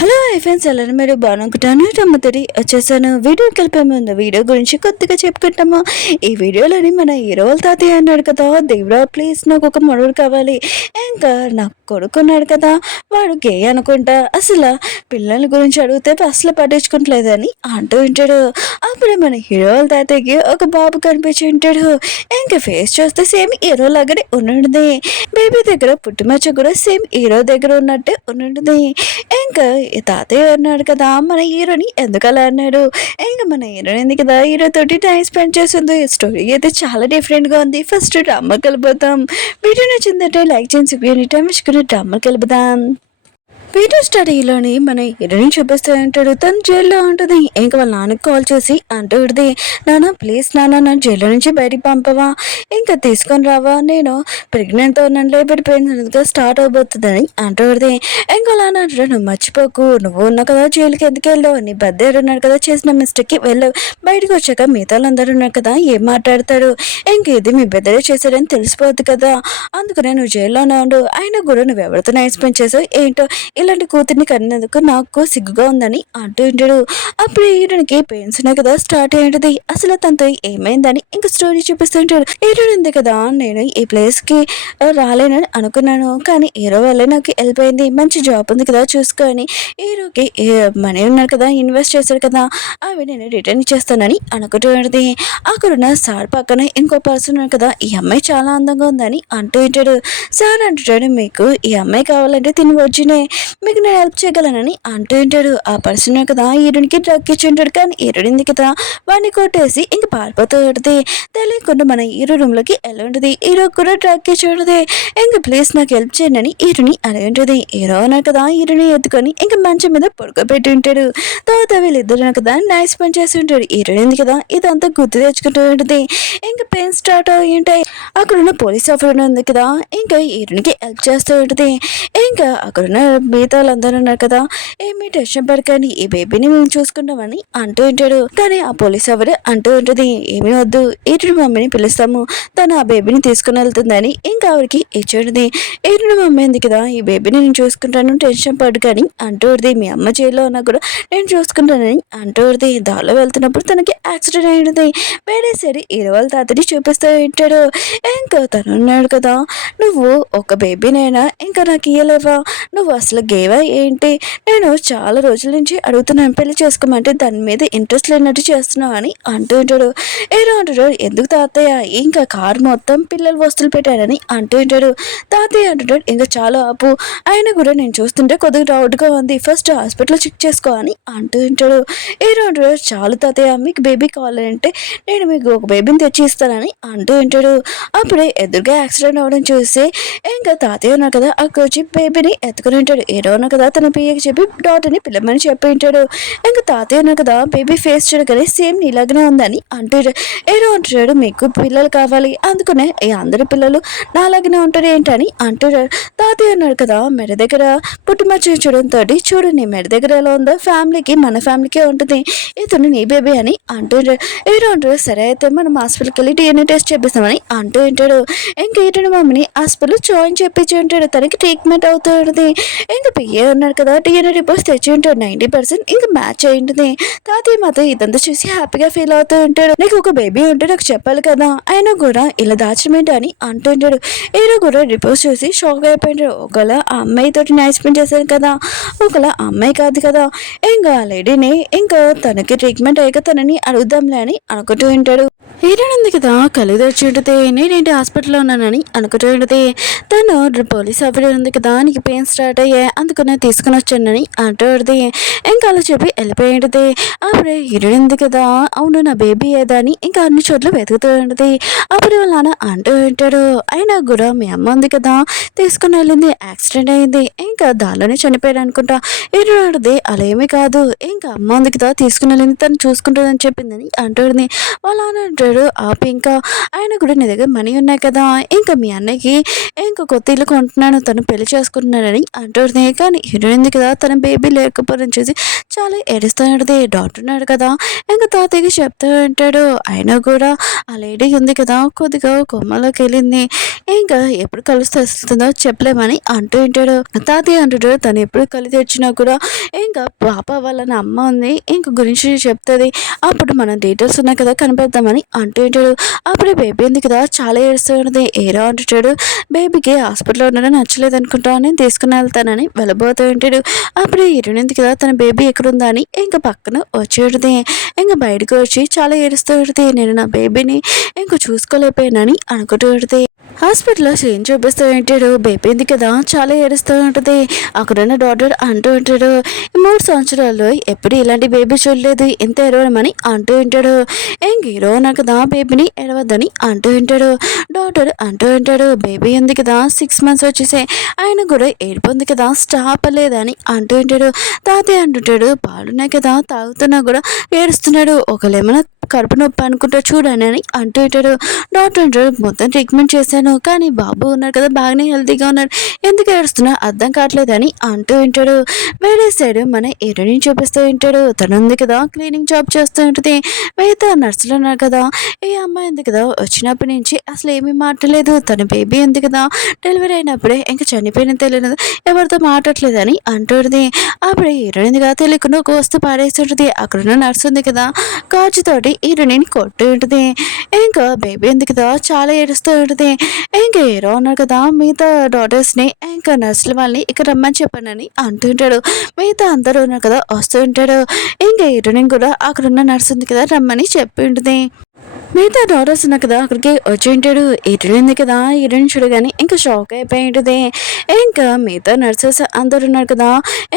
Hello friends, అలానే మీరు బాగునుకుంటాను. రమ్మతడి వచ్చేసాను. వీడియోకి వెళ్ళిపోయే ముందు వీడియో గురించి కొద్దిగా చెప్పుకుంటాము. ఈ వీడియోలోని మన హీరో వాళ్ళ తాతయ్య అన్నాడు కదా, దేవుడా ప్లీజ్ నాకు ఒక మనవడు కావాలి. ఇంకా నాకు కొడుకున్నాడు కదా, వాడు గే అనుకుంటా, అసలు పిల్లల గురించి అడిగితే అసలు పట్టించుకుంటలేదని అంటూ ఉంటాడు. అప్పుడే మన హీరో వాళ్ళ తాతయ్యకి ఒక బాబు కనిపించి ఉంటాడు. ఇంకా ఫేస్ చూస్తే సేమ్ హీరో లాగానే ఉన్నది. బేబీ దగ్గర పుట్టుమచ్చ కూడా సేమ్ హీరో దగ్గర ఉన్నట్టే ఉన్నది. ఇంకా ఈ తాతయ్య అన్నాడు కదా, మన హీరోని ఎందుకలా అన్నాడు. ఇంకా మన హీరోని ఎందుకు కదా హీరో తోటి టైం స్పెండ్ చేస్తుంది. స్టోరీ అయితే చాలా డిఫరెంట్గా ఉంది. ఫస్ట్ డ్రామా కలుపుతాం. వీడియో నచ్చిందంటే లైక్ చేసి టైం ఇచ్చుకుని డ్రామా కలుపుదాం. వీడియో స్టడీలోని మన హీరోయిన్ చూపిస్తూ ఉంటాడు. తను జైల్లో ఉంటుంది. ఇంకా వాళ్ళ నాన్నకి కాల్ చేసి అంటూ ఉంటుంది, నాన్న ప్లీజ్ నాన్న నన్ను జైల్లో నుంచి బయటికి పంపవా, ఇంకా తీసుకొని రావా, నేను ప్రెగ్నెంట్తో నన్ను లేబర్ పెయిన్గా స్టార్ట్ అవబోతుందని అంటూ ఉంటుంది. ఇంకా అలా అంటాడు, నువ్వు మర్చిపోకు, నువ్వు ఉన్నావు కదా జైలుకి ఎందుకు వెళ్ళావు, నీ బద్దెడు ఉన్నాడు కదా, చేసిన మిస్టేక్కి వెళ్ళావు, బయటకు వచ్చాక మిగతా వాళ్ళందరూ ఉన్నారు కదా ఏం మాట్లాడతాడు, ఇంక ఇది మీ బెద్దరే చేశాడని తెలిసిపోద్ది కదా, అందుకనే నువ్వు జైల్లోనే ఉండు, అయినా కూడా నువ్వు ఎవరితో నైట్ స్పెండ్ చేసావు ఏంటో, ఇలాంటి కూతుర్ని కన్నందుకు నాకు సిగ్గుగా ఉందని అంటూ ఉంటాడు. అప్పుడు హీరోనికి పెయిన్స్ ఉన్నాయి కదా స్టార్ట్ అయ్యింది. అసలు తనతో ఏమైందని ఇంకా స్టోరీ చూపిస్తుంటాడు. హీరోయిన్ ఉంది కదా, నేను ఈ ప్లేస్ కి రాలేనని అనుకున్నాను, కానీ హీరో వల్లే నాకు హెల్ప్ అయింది, మంచి జాబ్ ఉంది కదా చూసుకొని, హీరోకి మనీ ఉన్నారు కదా ఇన్వెస్ట్ చేశాడు కదా, అవి నేను రిటర్న్ ఇచ్చేస్తానని అనుకుంటున్నది. అక్కడున్న సార్ పక్కన ఇంకో పర్సన్ ఉన్నారు కదా, ఈ అమ్మాయి చాలా అందంగా ఉందని అంటూ ఉంటాడు. సార్ అంటుంటాడు, మీకు ఈ అమ్మాయి కావాలంటే తిని వచ్చినే, మీకు నేను హెల్ప్ చేయగలనని అంటూ ఉంటాడు. ఆ పర్సన్ కదా హీరోనికి డ్రగ్ ఇచ్చి ఉంటాడు, కానీ హీరోయిన్ కదా వాడిని కొట్టేసి ఇంక పారిపోతూ ఉంటుంది. తెలియకుండా మన హీరో రూమ్ లోకి ఎలా ఉంటుంది. హీరో కూడా డ్రగ్ ఇచ్చి ఉంటుంది. ఇంకా ప్లీజ్ నాకు హెల్ప్ చేయండి అని హీరోని అడిగి ఉంటుంది. హీరో అన్నాడు కదా హీరోని ఎత్తుకొని ఇంకా మంచం మీద పడుకోబెట్టి ఉంటాడు. తర్వాత వీళ్ళిద్దరు కదా నైస్ పని చేసి ఉంటాడు. హీరోయిన్ కదా ఇదంతా గుర్తు తెచ్చుకుంటూ ఉంటుంది. ఇంకా పెయిన్ స్టార్ట్ అయ్యి ఉంటాయి. అక్కడున్న పోలీస్ ఆఫీసర్ ఉంది కదా, ఇంకా హీరోనికి హెల్ప్ చేస్తూ ఉంటుంది. ఇంకా అక్కడున్న మిగతా వాళ్ళందరూ ఉన్నారు కదా, ఏమీ టెన్షన్ పడకండి, ఈ బేబీని మేము చూసుకుంటామని అంటూ ఉంటాడు. కానీ ఆ పోలీస్ ఎవరు అంటూ ఉంటుంది, ఏమీ వద్దు, ఈరుడి మమ్మీని పిలుస్తాము, తను ఆ బేబీని తీసుకుని వెళ్తుందని ఇంకా ఆవిడకి ఇచ్చేది. ఈరుడి మమ్మీ ఉంది కదా, ఈ బేబీని నేను చూసుకుంటాను టెన్షన్ పడు కానీ అంటూ ఉంటుంది. మీ అమ్మ జైల్లో ఉన్నా కూడా నేను చూసుకుంటానని అంటూ ఉంటుంది. దారిలో వెళ్తున్నప్పుడు తనకి యాక్సిడెంట్ అయినది. వేరే సైడ్ హీరో వాళ్ళ తాతని చూపిస్తూ ఉంటాడు. ఇంకా తను ఉన్నాడు కదా, నువ్వు ఒక బేబీనైనా ఇంకా నాకు ఇయ్యలేవా, నువ్వు అసలు గేవా ఏంటి, నేను చాలా రోజుల నుంచి అడుగుతున్నాను పెళ్లి చేసుకోమంటే దాని మీద ఇంట్రెస్ట్ లేనట్టు చేస్తున్నావు అని అంటూ ఉంటాడు. ఏదో అంటాడు, ఎందుకు తాతయ్య, ఇంకా కారు మొత్తం పిల్లలు వస్తువులు పెట్టాడని అంటూ ఉంటాడు. తాతయ్య అంటాడు, ఇంకా చాలా ఆపు, అయినా కూడా నేను చూస్తుంటే కొద్దిగా డౌట్గా ఉంది, ఫస్ట్ హాస్పిటల్లో చెక్ చేసుకో అని అంటూ ఉంటాడు. ఏదో అంటాడు, చాలు తాతయ్య, మీకు బేబీ కావాలంటే నేను మీకు ఒక బేబీని తెచ్చి ఇస్తానని అంటూ ఉంటాడు. అప్పుడే ఎదురుగా యాక్సిడెంట్ అవ్వడం చూసి ఇంకా తాతయ్య ఉన్నారు కదా అక్కడ వచ్చి బేబీని ఎత్తుకుని ఉంటాడు. ఏదో ఉన్నా కదా తన పియ్యకి చెప్పి డాటర్ని పిల్లమని చెప్పి ఉంటాడు. ఇంకా తాతయ్య ఉన్నా కదా బేబీ ఫేస్ చూడగానే సేమ్ ఇలాగనే ఉందని అంటాడు. ఏదో అంటాడు, మీకు పిల్లలు కావాలి, అందుకనే అందరి పిల్లలు నాలాగనే ఉంటారు ఏంటని అంటున్నాడు. తాతయ్య ఉన్నాడు కదా మెడ దగ్గర పుట్టుమచ్చ చూడంతో, చూడు నీ మెడ దగ్గర ఎలా ఉందో ఫ్యామిలీకి మన ఫ్యామిలీకే ఉంటుంది, ఇతను నీ బేబీ అని అంటుంటాడు. ఏదో అంటాడు, సరే అయితే మనం హాస్పిటల్కి వెళ్ళి DNA టెస్ట్ చేపిస్తామని అంటూ ఉంటాడు. ఇంకా ఇటు మమ్మీని హాస్పిటల్ జాయిన్ చేపించి ఉంటాడు, తనకి ట్రీట్మెంట్ అవుతూ ఉంటుంది. ఇంకా పిఏ ఉన్నాడు కదా DNA రిపోర్ట్స్ తెచ్చి ఉంటాడు. 90% ఇంకా మ్యాచ్ అయి ఉంటుంది. తాతయ్య మాత్రం ఇదంతా చూసి హ్యాపీగా ఫీల్ అవుతూ ఉంటాడు. నీకు ఒక బేబీ ఉంటే నాకు చెప్పాలి కదా, అయినా కూడా ఇలా దాచమేంటి అని అంటుంటాడు. ఏదో కూడా రిపోర్ట్స్ చూసి షాక్ అయిపోయింటాడు. ఒకవేళ ఆ అమ్మాయితోటి నైట్ స్పెండ్ చేశాను కదా, ఒకవేళ ఆ అమ్మాయి కాదు కదా, ఇంకా ఆ లేడీని ఇంకా తనకి ట్రీట్మెంట్ అయ్యాక తనని అడుగుదాంలే అని అనుకుంటూ ఉంటాడు. హీరోయిన్ ఉంది కదా కళ్ళు తెచ్చి ఉంటుంది. నేనేంటి హాస్పిటల్లో ఉన్నానని అనుకుంటూ ఉంటుంది. తను పోలీస్ ఆఫీసర్ ఉంది కదా, నీకు పెయిన్ స్టార్ట్ అయ్యాయి అందుకనే తీసుకుని వచ్చానని అంటూ ఉంటుంది. ఇంకా అలా చెప్పి వెళ్ళిపోయి ఉంటుంది. అప్పుడే హీరోయిన్ ఉంది కదా, అవును నా బేబీ ఏదా అని ఇంకా అన్ని చోట్ల వెతుకుతూ ఉంటుంది. అప్పుడు వాళ్ళ నాన్న అంటూ ఉంటాడు, అయినా కూడా మీ అమ్మ ఉంది కదా తీసుకుని వెళ్ళింది, యాక్సిడెంట్ అయింది, ఇంకా దానిలోనే చనిపోయాడు అనుకుంటా. హీరోయిన్ అంటుంది, అలా ఏమీ కాదు, ఇంకా అమ్మ ఉంది కదా తీసుకుని వెళ్ళింది, తను చూసుకుంటుందని చెప్పిందని అంటుంది. వాళ్ళ నాన్న అంటుంటాడు. ఆపి ఇంకా ఆయన కూడా నీ దగ్గర మనీ ఉన్నాయి కదా, ఇంకా మీ అన్నయ్యకి ఇంకా కొత్త ఇల్లు కొంటున్నాను, తను పెళ్లి చేసుకుంటున్నాడని అంటుంది. కానీ హీరోయిన్ కదా తన బేబీ లేకపోవడం చూసి చాలా ఏడుస్తూ ఉంటుంది. డాక్టర్ ఉన్నాడు కదా, ఇంకా తాతయ్యకి చెప్తూ ఉంటాడు. అయినా కూడా ఆ లేడీ ఉంది కదా కొద్దిగా కొమ్మలోకి వెళ్ళింది, ఇంకా ఎప్పుడు కలుస్తూ వస్తుందో చెప్పలేమని అంటూ ఉంటాడు. తాతయ్య అంటాడు తను ఎప్పుడు కళ్ళు తెచ్చినా కూడా ఇంకా పాప వాళ్ళ అమ్మ ఉంది ఇంక గురించి చెప్తుంది, అప్పుడు మన డీటెయిల్స్ ఉన్నాయి కదా కనిపెడతామని అంటూ ఉంటాడు. అప్పుడే బేబీ ఉంది కదా చాలా ఏడుస్తూ ఉంటుంది. ఏరా అంటాడు, బేబీకి హాస్పిటల్లో ఉండడం నచ్చలేదు అనుకుంటా, నేను తీసుకుని వెళ్తానని వెళ్ళబోతూ ఉంటాడు. అప్పుడే ఇరునింది కదా తన బేబీ ఎక్కడుందా అని ఇంకా పక్కన వచ్చేది. ఇంకా బయటకు వచ్చి చాలా ఏడుస్తూ ఉంటుంది. నేను నా బేబీని ఇంక చూసుకోలేకపోయానని అనుకుంటూ ఉంటుంది. హాస్పిటల్లో సీన్ చూపిస్తూ ఉంటాడు. బేబీ ఉంది కదా చాలా ఏడుస్తూ ఉంటుంది. అక్కడున్న డాక్టర్ అంటూ ఉంటాడు, 3 సంవత్సరాల్లో ఎప్పుడు ఇలాంటి బేబీ చూడలేదు, ఇంత ఎడవడమని అంటూ ఉంటాడు. ఇంక హీరో నాకు కదా బేబీని ఎడవద్దని అంటూ ఉంటాడు. డాక్టర్ అంటూ ఉంటాడు, బేబీ ఉంది కదా 6 మంత్స్ వచ్చేసాయి, ఆయన కూడా ఏడుపు ఉంది కదా స్టాప్ లేదని అంటూ ఉంటాడు. తాతయ్య అంటుంటాడు, పాలున్నాయి కదా తాగుతున్నా కూడా ఏడుస్తున్నాడు, ఒకళ్ళేమైనా కడుపు నొప్పి అనుకుంటా చూడని అని అంటూ ఉంటాడు. డాక్టర్ అంటాడు, మొత్తం ట్రీట్మెంట్ చేశాను కానీ బాబు ఉన్నాడు కదా బాగానే హెల్తీగా ఉన్నాడు, ఎందుకు ఏడుస్తున్నా అర్థం కావట్లేదని అంటూ ఉంటాడు. వేరే సైడ్ మన హీరోయిన్ చూపిస్తూ ఉంటాడు. తను ఉంది కదా క్లీనింగ్ జాబ్ చేస్తూ ఉంటుంది. మిగతా నర్సులు ఉన్నారు కదా, ఈ అమ్మాయి ఉంది కదా వచ్చినప్పటి నుంచి అసలు ఏమీ మాట్లాడలేదు, తన బేబీ ఉంది కదా డెలివరీ అయినప్పుడే ఇంకా చనిపోయిన తెలియదు, ఎవరితో మాట్లాడలేదని అంటుంది. అప్పుడు హీరోయిన్ కదా తెలియకుండా ఒక వస్తువు పాడేస్తుంటుంది. అక్కడున్న నర్సు ఉంది కదా గాజుతోటి హీరోయిన్ కొట్టు ఉంటుంది. ఇంకా బేబీ ఉంది కదా చాలా ఏడుస్తూ ఉంటుంది. ఇంకా హీరో ఉన్నారు కదా మిగతా డాటర్స్ని ఇంకా నర్సుల వాళ్ళని ఇక్కడ రమ్మని చెప్పానని అంటుంటాడు. మిగతా అందరూ ఉన్నారు కదా వస్తూ ఉంటాడు. ఇంకా హీరోయిన్ కూడా అక్కడున్న నర్సు ఉంది కదా రమ్మని చెప్పి ఉంటుంది. మిగతా డాటర్స్ ఉన్నా కదా అక్కడికి వచ్చి ఉంటాడు. హీరోయిన్ కదా హీరోయిన్ చూడగానే ఇంకా షాక్ అయిపోయి ఉంటుంది. ఇంకా మిగతా నర్సెస్ అందరు ఉన్నారు కదా,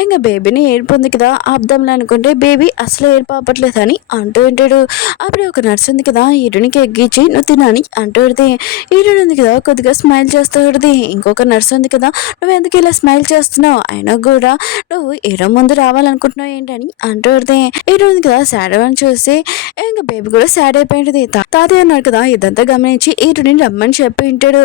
ఇంకా బేబీని ఏడుపుంది కదా ఆపుదాంలే అనుకుంటే బేబీ అసలు ఏడుపు ఆపట్లేదని అంటూ ఉంటాడు. అప్పుడు ఒక నర్స్ ఉంది కదా హీరోయిన్కి ఎగ్గించి నువ్వు తినని అంటుంది. హీరోయిన్ ఉంది కదా కొద్దిగా స్మైల్ చేస్తూ ఉంటుంది. ఇంకొక నర్స్ ఉంది కదా, నువ్వు ఎందుకు ఇలా స్మైల్ చేస్తున్నావు, అయినా కూడా నువ్వు హీరో ముందు రావాలనుకుంటున్నావు ఏంటని అంటుంది. హీరోయిన్ కదా సాడ్ అని చూసి ఇంకా బేబీ కూడా సాడ్ అయిపోయింది. తాతయ్య అన్నాడు కదా ఇదంతా గమనించి హీరోయిన్ రమ్మని చెప్పి ఉంటాడు.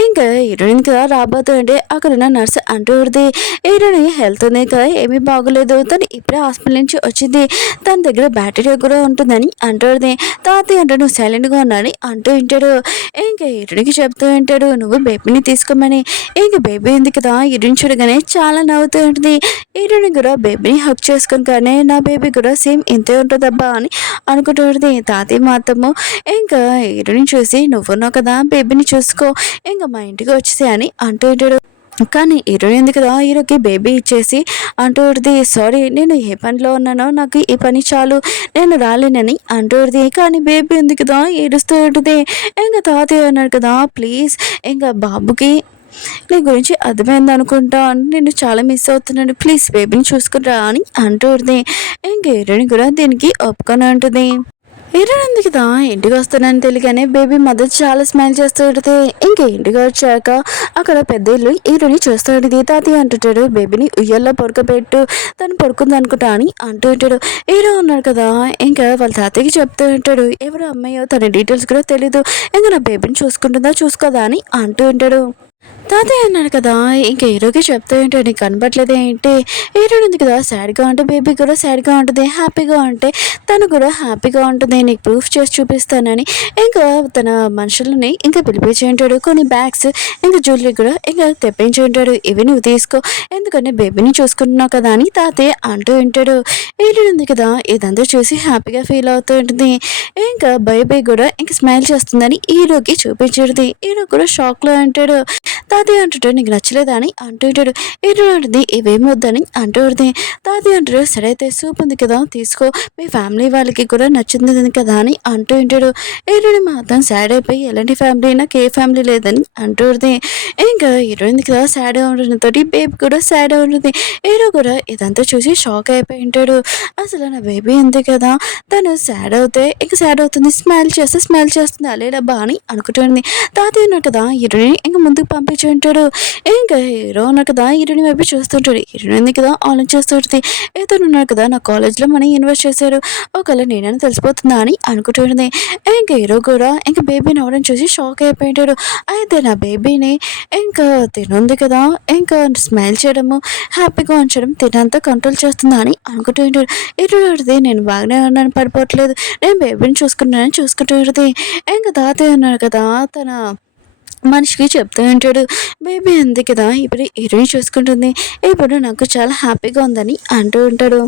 ఇంకా హీరోయిన్ కదా రాబోతుంటే అక్కడున్న నర్స్ అంటుంది, హీరోయిన్ హెల్త్ ఉంది కదా ఏమీ బాగోలేదు, తను ఇప్పుడే హాస్పిటల్ నుంచి వచ్చింది, తన దగ్గర బ్యాటరీ కూడా ఉంటుందని అంటుంది. తాతయ్య అంటే నువ్వు సైలెంట్గా ఉన్నాని అంటూ ఉంటాడు. ఇంకా హీరోయిన్కి చెప్తూ ఉంటాడు నువ్వు బేబీని తీసుకోమని. ఇంకా బేబీ ఉంది కదా హీరోయిన్ చూడగానే చాలా నవ్వుతూ ఉంటుంది. హీరోయిన్ కూడా బేబీని హక్ చేసుకుని కానీ నా బేబీ కూడా సేమ్ ఇంతే ఉంటుందబ్బా అని అనుకుంటుంది. తాతయ్య మాత్రము ఇంకా హీరోని చూసి నువ్వున్నావు కదా బేబీని చూసుకో, ఇంకా మా ఇంటికి వచ్చేసే అని అంటూ ఉంటాడు. కానీ హీరోయిన్ ఉంది కదా హీరోకి బేబీ ఇచ్చేసి అంటూది, సారీ నేను ఏ పనిలో ఉన్నానో నాకు ఈ పని చాలు నేను రాలేనని అంటూది. కానీ బేబీ ఉంది కదా ఏడుస్తూ ఉంటుంది. ఇంకా తాతయ్య అన్నాడు కదా ప్లీజ్ ఇంకా బాబుకి నీ గురించి అర్థమైంది అనుకుంటా, నేను చాలా మిస్ అవుతున్నాను, ప్లీజ్ బేబీని చూసుకురా అని అంటుంది. ఇంక హీరోయిన్ కూడా దీనికి ఒప్పుకొని ఉంటుంది. హీరోయిన్ ఉంది కదా ఇంటికి వస్తానని తెలియగానే బేబీ మదర్ చాలా స్మైల్ చేస్తూ ఉంటుంది. ఇంకా ఇంటికి వచ్చాక అక్కడ పెద్ద ఇల్లు హీరోని చూస్తూ ఉంటుంది. తాతయ్య అంటుంటాడు బేబీని ఉయ్యల్లో పడుకోబెట్టు తను పడుకుంది అనుకుంటా అని అంటూ ఉంటాడు. హీరో ఉన్నాడు కదా ఇంకా వాళ్ళ తాతయ్యకి చెప్తూ ఉంటాడు ఎవరు అమ్మాయో తన డీటెయిల్స్ కూడా తెలీదు, ఇంకా నా బేబీని చూసుకుంటుందా చూసుకోదా అని అంటూ ఉంటాడు. తాతయ్య అన్నాడు కదా ఇంకా హీరోకి చెప్తూ ఏంటో నీకు కనపట్లేదు ఏంటి, హీరోయిన్ ఉంది కదా సాడ్గా ఉంటే బేబీ కూడా సాడ్గా ఉంటుంది, హ్యాపీగా ఉంటే తను కూడా హ్యాపీగా ఉంటుంది, నీకు ప్రూఫ్ చేసి చూపిస్తానని ఇంకా తన మనుషులని ఇంకా పిలిపించి ఉంటాడు. కొన్ని బ్యాగ్స్ ఇంకా జ్యువెలరీ కూడా ఇంకా తెప్పించి ఉంటాడు. ఇవి నువ్వు తీసుకో ఎందుకంటే బేబీని చూసుకుంటున్నావు కదా అని తాతయ్య అంటూ ఉంటాడు. హీరోయిన్ ఉంది కదా ఇదంతా చూసి హ్యాపీగా ఫీల్ అవుతూ ఉంటుంది. ఇంకా బేబీ కూడా ఇంకా స్మైల్ చేస్తుందని హీరోకి చూపించేది. హీరో కూడా షాక్లో అంటాడు. తాతయ్య అంటుంటాడు నీకు నచ్చలేదా అని అంటుంటాడు. హీరో అంటుంది ఇవేమి వద్దని అంటుంది. తాతయ్య అంటాడు సరే అయితే సూప్ ఉంది కదా తీసుకో, మీ ఫ్యామిలీ వాళ్ళకి కూడా నచ్చింది కదా అని అంటూ ఉంటాడు. హీరోని మాత్రం సాడ్ అయిపోయి ఎలాంటి ఫ్యామిలీ నాకు ఏ ఫ్యామిలీ లేదని అంటుంది. ఇంకా హీరోయిన్ కదా సాడ్ ఉండడంతో బేబీ కూడా సాడ్ ఉంటుంది. హీరో కూడా ఇదంతా చూసి షాక్ అయిపోయి ఉంటాడు. అసలు నా బేబీ ఉంది కదా తను సాడ్ అవుతే ఇంకా సాడ్ అవుతుంది, స్మైల్ చేస్తే స్మైల్ చేస్తుంది అలేడబ్బా అని అనుకుంటుంది. తాతయ్య ఉన్నాడు కదా హీరోని ఇంకా ముందుకు పంపించి వచ్చి ఉంటాడు. ఇంకా హీరో ఉన్నారు కదా హీరోని వైపు చూస్తుంటాడు. హీరోయిన్ ఉంది కదా ఆలోచిస్తుంటుంది. ఇతను ఉన్నారు కదా నా కాలేజ్లో మనీ ఇన్వెస్ట్ చేశారు, ఒకవేళ నేనని తెలిసిపోతుందా అని అనుకుంటుంది. ఇంకా హీరో కూడా ఇంకా బేబీని అవ్వడం చూసి షాక్ అయిపోయింటాడు. అయితే నా బేబీని ఇంకా తినుంది కదా ఇంకా స్మైల్ చేయడము హ్యాపీగా ఉంచడం తినంతా కంట్రోల్ చేస్తుందా అని అనుకుంటూ ఉంటాడు. ఇటు నేను బాగానే ఉన్నాను పడిపోవట్లేదు, నేను బేబీని చూసుకుంటూ ఉంటుంది. ఇంకా తాతయ్య ఉన్నారు కదా తన మనిషికి చెప్తూ ఉంటాడు. బేబీ ఉంది కదా ఇప్పుడు హీరోయిన్ చూసుకుంటుంది, ఇప్పుడు నాకు చాలా హ్యాపీగా ఉందని అంటూ ఉంటాడు.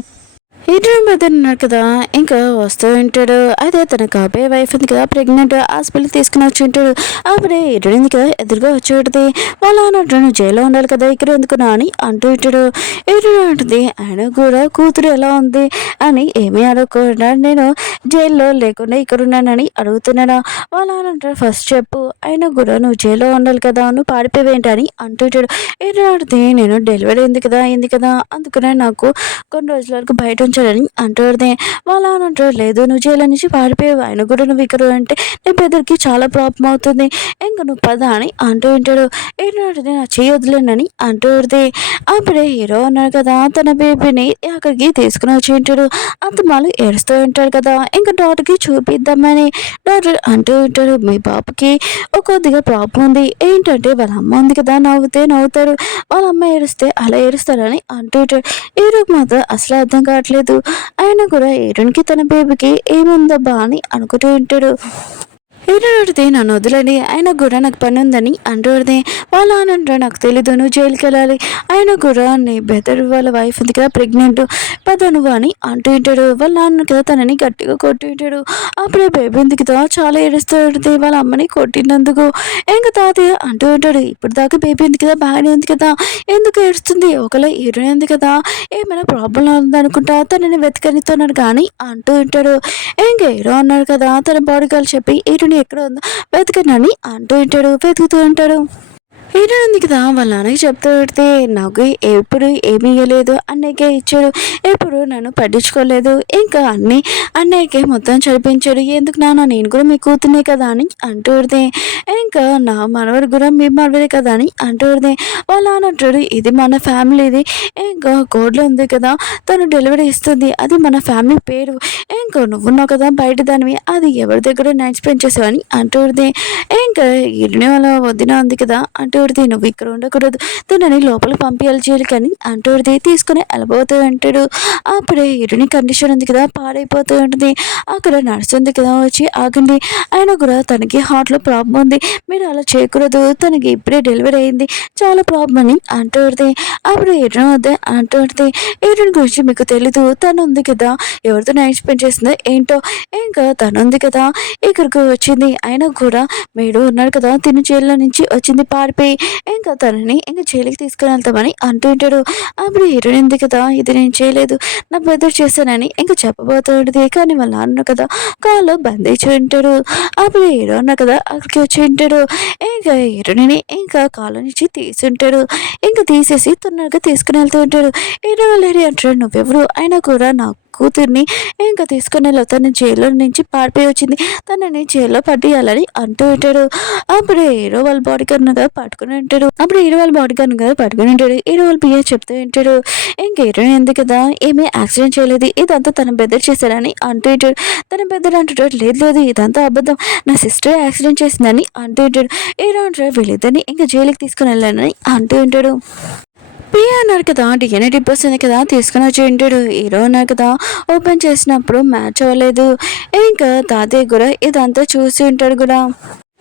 హీరోయిన్ బ్రదర్ ఉన్నాడు కదా ఇంకా వస్తూ ఉంటాడు. అయితే తన కాబోయే వైఫ్ ఉంది కదా ప్రెగ్నెంట్, హాస్పిటల్ తీసుకుని వచ్చి ఉంటాడు. అప్పుడే హీరోయిన్ కదా ఎదురుగా వచ్చి ఉంటుంది. వాళ్ళ నువ్వు జైల్లో ఉండాలి కదా ఇక్కడ ఎందుకున్నా అని అంటూ ఉంటాడు. హీరోయిన్ ఉంటుంది ఆయన కూడా కూతురు ఎలా ఉంది అని ఏమీ అడగకుండా నేను జైల్లో లేకుండా ఇక్కడ ఉన్నానని అడుగుతున్నాను. వాళ్ళ అంటారు ఫస్ట్ చెప్పు, అయినా కూడా నువ్వు జైల్లో ఉండాలి కదా నువ్వు పాడిపోయేంటి అని అంటూ ఉంటాడు. హీరోయిన్ అడిగితే నేను డెలివరీ అయింది కదా అందుకనే నాకు కొన్ని రోజుల వరకు బయట ఉంచాలని అంటాడుదే. వాళ్ళ అంటాడు లేదు నువ్వు జైలు నుంచి పారిపోయావు, ఆయన కూడా నువ్వు ఇక్కడ అంటే నీ బ్రదర్కి చాలా ప్రాబ్లం అవుతుంది, ఇంకా నువ్వు పద అని అంటూ ఉంటాడు. ఏంటంటే నా చెయ్యి వదిలేనని అంటూడితే అప్పుడే హీరో అన్నాడు కదా తన బేబీని అక్కడికి తీసుకుని వచ్చి ఉంటాడు. అంతమాలు ఏడుస్తూ ఉంటాడు కదా ఇంకా డాక్టర్కి చూపిద్దామని డాక్టర్ అంటూ ఉంటాడు మీ బాబుకి కొద్దిగా ప్రాబ్లం ఉంది, ఏంటంటే వాళ్ళ అమ్మ ఉంది కదా నవ్వుతారు, వాళ్ళ అమ్మ ఏడిస్తే అలా ఏడుస్తారని అంటూ ఉంటాడు. హీరోకి మాత్రం అసలు అర్థం కావట్లేదు. ఆయన కూడా హీరోయిన్కి తన బేబీకి ఏముందబ్బా అని అనుకుంటూ ఉంటాడు. హీరోడితే నన్ను వదిలేండి, ఆయన కూడా నాకు పని ఉందని అంటూడితే వాళ్ళ ఆనంట నాకు తెలీదు నువ్వు జైలుకి వెళ్ళాలి, ఆయన కూడా నీ బెదర్ వాళ్ళ వైఫ్ ఉంది కదా ప్రెగ్నెంట్ పద నువ్వు అని అంటూ ఉంటాడు. వాళ్ళ నాన్న కదా తనని గట్టిగా కొట్టి ఉంటాడు. అప్పుడే బేబీ ఉంది కదా చాలా ఏడుస్తూ ఉంటుంది వాళ్ళ అమ్మని కొట్టినందుకు. ఇంకా తాతయ్య అంటూ ఉంటాడు ఇప్పుడు దాకా బేబీ ఉంది కదా బాగానే ఉంది కదా ఎందుకు ఏడుస్తుంది, ఒకవేళ హీరోయిన్ ఉంది కదా ఏమైనా ప్రాబ్లం ఉందనుకుంటా తనని వెతకనిస్తున్నాడు కానీ అంటూ ఉంటాడు. ఇంకా హీరో అన్నాడు కదా తన బాడీ గార్ల్ చెప్పి హీరోని ఎక్కడ ఉందో వెతకనని అంటూ వెతుకుతూ ఉంటాడు. హీరోయిన్ ఉంది కదా వాళ్ళ నాన్నకి చెప్తూ పెడితే నాకు ఎప్పుడు ఏమీ ఇవ్వలేదు, అన్నయ్యకే ఇచ్చాడు, ఎప్పుడు నన్ను పట్టించుకోలేదు, ఇంకా అన్నయ్యకే మొత్తం చదివించాడు, ఎందుకు నాన్న నేను కూడా మీ కూతునే కదా అని అంటూ పెడితే ఇంకా నా మనవడు కూడా మీ మనవడే కదా అని అంటూ పెడితే వాళ్ళ నాన్న అంటాడు ఇది మన ఫ్యామిలీది, ఇంకా కోడ్లో ఉంది కదా తను డెలివరీ ఇస్తుంది అది మన ఫ్యామిలీ పేరు, ఇంకా నువ్వున్నావు కదా బయట దానివి అది ఎవరి దగ్గర నైట్ స్పెండ్ చేసావని అంటూ పెడితే ఇంకా ఇరుని వాళ్ళ వదిన ఉంది కదా అంటూ నువ్వు ఇక్కడ ఉండకూడదు తనని లోపల పంపించాలి జైలు కానీ అంటూ తీసుకుని వెళ్ళబోతూ ఉంటాడు. అప్పుడే హీరోని కండిషన్ ఉంది కదా పాడైపోతూ ఉంటుంది. అక్కడ నర్స్ ఉంది కదా వచ్చి ఆగండి, ఆయన కూడా తనకి హార్ట్లో ప్రాబ్లం ఉంది, మీరు అలా చేయకూడదు, తనకి ఇప్పుడే డెలివరీ అయింది చాలా ప్రాబ్లం అని అంటూ అప్పుడు హీరోని వద్ద అంటూ హీరోని గురించి మీకు తెలీదు, తను ఉంది కదా ఎవరితో నైట్ స్పెండ్ చేసిందో ఏంటో, ఇంకా తను ఉంది కదా ఇక్కడికి వచ్చింది, అయినా కూడా మీరు ఉన్నారు కదా తిను జైల్లో నుంచి వచ్చింది పారిపోయి ఇంకా తనని ఇంకా జైలుకి తీసుకుని వెళ్తామని అంటూ ఉంటాడు. అప్పుడు హీరోయిన్ ఉంది కదా ఇది నేను చేయలేదు నా బ్రదర్ చేశానని ఇంకా చెప్పబోతుంది. కానీ వాళ్ళ నాన్న కదా కాల్లో బంధించి ఉంటాడు. అప్పుడు హీరో అన్న కదా అక్కడికి వచ్చి ఉంటాడు. ఇంకా హీరోని ఇంకా కాళ్ళ నుంచి తీసి ఉంటాడు. ఇంకా తీసేసి తొందరగా తీసుకుని వెళ్తూ ఉంటాడు. హీరో లేడీ అంటాడు నువ్వెవరు, అయినా కూడా నాకు కూతుర్ని ఇంకా తీసుకుని వెళ్ళి తను జైల్లో నుంచి పారిపోయి వచ్చింది, తనని జైల్లో పట్టేయాలని అంటూ ఉంటాడు. అప్పుడు హీరో వాళ్ళ బాడీ గార్డ్ కదా పట్టుకుని ఉంటాడు. హీరో వాళ్ళ పిఏ చెప్తూ ఉంటాడు ఇంక హీరోయిన్ ఉంది కదా ఏమీ యాక్సిడెంట్ చేయలేదు, ఇదంతా తన బెదర్ చేశారని అంటూ ఉంటాడు. తన బెదర్ అంటుంటాడు లేదు ఇదంతా అబద్ధం, నా సిస్టర్ యాక్సిడెంట్ చేసిందని అంటూ ఉంటాడు. హీరో అంటాడు వీళ్ళిద్దరిని ఇంకా జైలుకి తీసుకుని వెళ్ళాలని అంటూ ఉంటాడు. పిఏ అన్నారు కదా డిఎన్ఏ రిపోర్ట్స్ ఉంది కదా తీసుకుని వచ్చి ఉంటాడు. హీరో అన్నారు కదా ఓపెన్ చేసినప్పుడు మ్యాచ్ అవ్వలేదు. ఇంకా తాతయ్య కూడా ఇదంతా చూసి ఉంటాడు కూడా.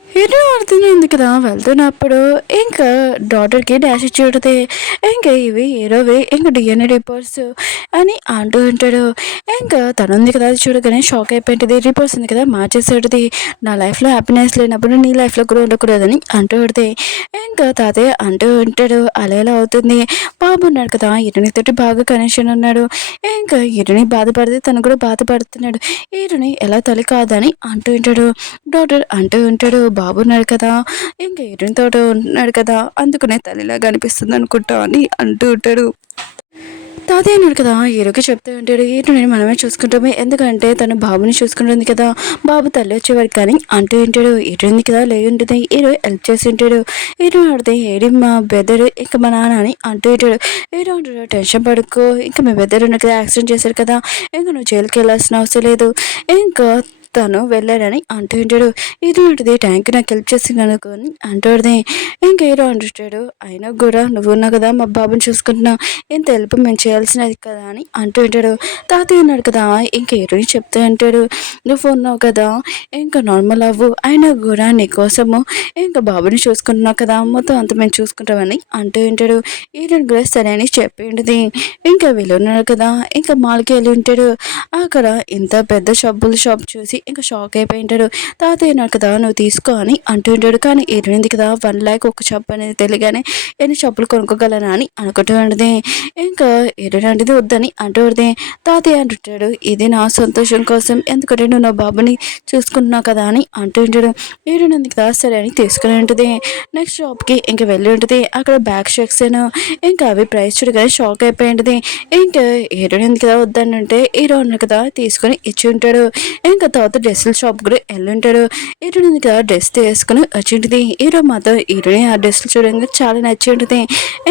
హీరో అర్థమైంది కదా వెళ్తున్నప్పుడు ఇంకా డాటర్కి డాష్ ఇచ్చి ఉంటుంది. ఇంకా ఇవి హీరోవి ఇంకా డిఎన్ఏ రిపోర్ట్స్ అని అంటూ ఉంటాడు. ఇంకా తనుంది కదా అది చూడగానే షాక్ అయిపోయింది. రిపోర్ట్స్ ఉంది కదా మార్చేసేది, నా లైఫ్లో హ్యాపీనెస్ లేనప్పుడు నీ లైఫ్లో కూడా ఉండకూడదని అంటూ ఉంటుంది. ఇంకా తాతయ్య అంటూ ఉంటాడు అలా ఎలా అవుతుంది, బాబు ఉన్నాడు కదా హీరోనితోటి బాగా కనెక్షన్ ఉన్నాడు, ఇంకా హీరోని బాధపడితే తను కూడా బాధపడుతున్నాడు, హీరోని ఎలా తల్లి కాదని అంటూ ఉంటాడు. డాక్టర్ అంటూ ఉంటాడు బాబు ఉన్నాడు కదా ఇంకా హీరోయిన్తో ఉన్నాడు కదా అందుకనే తల్లిలాగా అనిపిస్తుంది అనుకుంటా అని అంటూ ఉంటాడు. తాతయ్య అన్నాడు కదా, హీరోకి చెప్తూ ఉంటాడు, హీరోని మనమే చూసుకుంటామే, ఎందుకంటే తను బాబుని చూసుకుంటుంది కదా, బాబు తల్లి వచ్చేవాడు కానీ అంటూ ఉంటాడు. హీరోయింది కదా లేచి ఉంటుంది, హీరో హెల్ప్ చేసి ఉంటాడు. హీరో ఆడితే ఏడి మా బెదరు ఇంకా మా నాన్న అని అంటూ ఉంటాడు. హీరో అంటాడు, టెన్షన్ పడుకో, ఇంకా మీ బెదరు ఉన్న కదా యాక్సిడెంట్ చేశారు కదా, ఇంకా నువ్వు జైలుకి వెళ్ళాల్సిన అవసరం లేదు, ఇంకా తను వెళ్ళాడని అంటూ ఉంటాడు. హీరో అంటుంది, ట్యాంక్ నాకు హెల్ప్ చేసింది అనుకోని అంటాడుది. ఇంకా హీరో అంటుంటాడు, అయినా కూడా నువ్వు ఉన్నావు కదా మా బాబుని చూసుకుంటున్నావు, ఇంత హెల్ప్ మేము చేయాల్సినది కదా అని అంటూ ఉంటాడు. తాతయ్య ఉన్నాడు కదా, ఇంక హీరోని చెప్తూ ఉంటాడు, నువ్వు ఉన్నావు కదా ఇంకా నార్మల్ అవ్వు, అయినా కూడా నీకోసము ఇంకా బాబుని చూసుకుంటున్నావు కదా, మొత్తం అంత మేము చూసుకుంటామని అంటూ ఉంటాడు. హీరోని కూడా సరే అని చెప్పి ఉంటుంది. ఇంకా వీళ్ళున్నాడు కదా, ఇంకా మాల్కి వెళ్ళి ఉంటాడు. అక్కడ ఇంత పెద్ద షాప్ చూసి ఇంకా షాక్ అయిపోయి ఉంటాడు. తాతయ్య ఉన్నాడు కదా, నువ్వు తీసుకో అని అంటూ ఉంటాడు. కానీ హీరోయిన్ది కదా 1 lakh ఒక షాప్ అనేది తెలియగానే ఎన్ని షాపులు కొనుక్కోగలనా అని అనుకుంటూ ఉంటుంది. ఇంకా హీరోయిన్ అంటే వద్దని అంటూ ఉంటుంది. తాతయ్య అంటుంటాడు, ఇది నా సంతోషం కోసం, ఎందుకంటే నువ్వు నా బాబుని చూసుకుంటున్నావు కదా అని అంటూ ఉంటాడు. హీరోయిన్ ఉంది కదా సరే అని తీసుకుని ఉంటుంది. నెక్స్ట్ షాప్కి ఇంకా వెళ్ళి ఉంటుంది. అక్కడ బ్యాగ్ సెక్షన్ ఇంకా అవి ప్రైస్ చూడగానే షాక్ అయిపోయి ఉంటుంది. ఇంకా హీరోయిన్ ఉంది కదా వద్దని ఉంటే హీరో ఉన్న కదా తీసుకొని ఇచ్చి ఉంటాడు. ఇంకా తర్వాత డ్రెస్సుల షాప్ కూడా వెళ్ళి ఉంటాడు. హీరోయిన్ ఉంది కదా డ్రెస్ తీసుకుని వచ్చి ఉంటుంది. హీరో మాత్రం హీరోయిన్ ఆ డ్రెస్సులు చూడడానికి చాలా నచ్చి ఉంటుంది.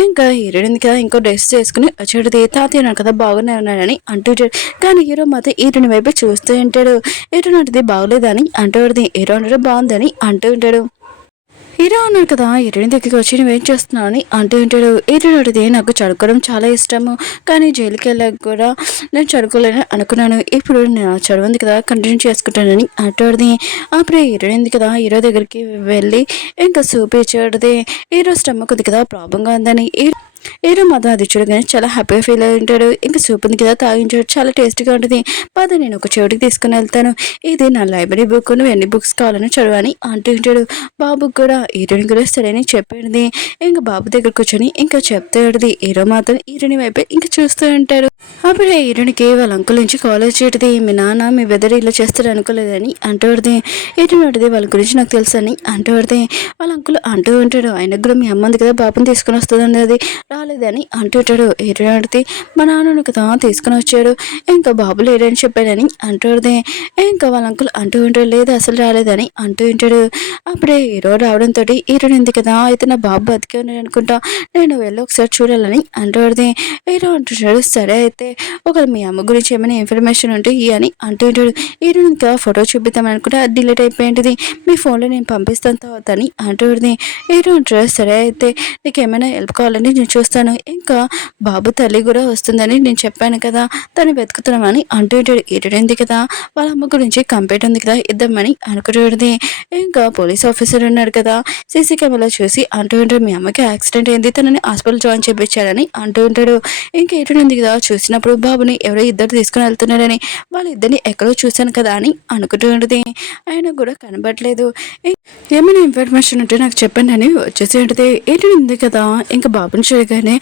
ఇంకా హీరోయిన్ ఉంది కదా ఇంకో డ్రెస్ చేసుకుని వచ్చి ఉంటుంది. తాతయ్య ఉన్నాడు కదా బాగానే ఉన్నాడని అంటుంటాడు. కానీ హీరో మాత్రం హీరోయిన్ వైపు చూస్తూ ఉంటాడు. హీరోయిన్ అంటే బాగోలేదని అంటూ ఉంటుంది. హీరో అంటే బాగుందని అంటూ ఉంటాడు. హీరో అన్నాడు కదా, హీరోయిన్ దగ్గరికి వచ్చి నువ్వేం చేస్తున్నావు అని అంటూ ఉంటాడు. హీరోయిన్ అడిగితే నాకు చదువుకోవడం చాలా ఇష్టము, కానీ జైలుకి వెళ్ళాక కూడా నేను చదువుకోలేని అనుకున్నాను, ఇప్పుడు నేను చదువు ఉంది కదా కంటిన్యూ చేసుకుంటానని అంటాడుది. అప్పుడే హీరోయిన్ ఉంది కదా హీరో దగ్గరికి వెళ్ళి ఇంకా సూప్ ఇచ్చాడుది. హీరో స్టమక్ ఉంది కదా ప్రాబ్లంగా ఉందని హీరో మాత్రం అది చూడగానే చాలా హ్యాపీగా ఫీల్ అయి ఉంటాడు. ఇంకా సూప్ ఉంది కదా తాగించాడు, చాలా టేస్టీగా ఉంటుంది, పద నేను ఒక చోటుకి తీసుకుని వెళ్తాను, ఇది నా లైబ్రరీ బుక్, నువ్వు ఎన్ని బుక్స్ కావాలని చదవని అంటూ ఉంటాడు. బాబుకి కూడా హీరోయిన్ కూడా సరేని చెప్పేది. ఇంకా బాబు దగ్గర కూర్చొని ఇంకా చెప్తాడుది. హీరో మాత్రం హీరోయిన్ వైపే ఇంకా చూస్తూ ఉంటాడు. అప్పుడే హీరోయిన్కి వాళ్ళ అంకుల్ నుంచి కాల్ వచ్చేటిది, మీ నాన్న మీ బెదర్ ఇలా చేస్తారు అనుకోలేదని అంటూడిది. హీరోయిన్ వాళ్ళ గురించి నాకు తెలుసు అని అంటూడిది. వాళ్ళ అంకుల్ అంటూ ఉంటాడు, ఆయనకు కూడా మీ అమ్మ ఉంది కదా బాబుని తీసుకుని వస్తుంది అన్నది రాలేదని అంటుంటాడు. హీరోయిన్ అడిగితే మా నాన్నను కదా తీసుకుని వచ్చాడు, ఇంకా బాబు లేడని చెప్పాడని అంటుంది. ఇంకా వాళ్ళ అంకుల్ అంటూ ఉంటాడు, లేదు అసలు రాలేదని అంటూ ఉంటాడు. అప్పుడే హీరో రావడంతో హీరోయిన్ ఉంది కదా, అయితే నా బాబు బతికే ఉన్నాడు అనుకుంటా, నేను వెళ్ళి ఒకసారి చూడాలని అంటుంది. హీరో అంటుంటాడు, సరే అయితే ఒకవేళ మీ అమ్మ గురించి ఏమైనా ఇన్ఫర్మేషన్ ఉంటే ఈ అని అంటూ ఉంటాడు. హీరోయిన్ ఇంకా ఫోటో చూపిద్దామని అనుకుంటే అది డిలీట్ అయిపోయింది, మీ ఫోన్లో నేను పంపిస్తాను తర్వాత అని అంటుంది. హీరో అంటాడు, సరే అయితే నీకు ఏమైనా హెల్ప్ కావాలని నేను చూస్తాను, ఇంకా బాబు తల్లి కూడా వస్తుందని నేను చెప్పాను కదా, తను వెతుకుతున్నామని అంటూ ఉంటాడు. హీరోయిన్ కదా వాళ్ళ అమ్మ గురించి కంప్లైంట్ ఉంది కదా ఇద్దామని అనుకుంటుంది. ఇంకా పోలీస్ ఆఫీసర్ ఉన్నాడు కదా సీసీ కెమెరా చూసి అంటూ ఉంటాడు, మీ అమ్మకి యాక్సిడెంట్ అయింది, తనని హాస్పిటల్ జాయిన్ చేయించాలని అంటూ ఉంటాడు. ఇంకా ఏంటంది కదా చూసినప్పుడు బాబుని ఎవరో ఇద్దరు తీసుకుని వెళ్తున్నారని, వాళ్ళిద్దరిని ఎక్కడో చూశాను కదా అని అనుకుంటూ ఉంటుంది. ఆయన కూడా కనబడలేదు, ఏమైనా ఇన్ఫర్మేషన్ ఉంటే నాకు చెప్పండి అని వచ్చేసి ఉంటుంది. ఏంటి ఉంది కదా ఇంకా బాబుని చూడగానే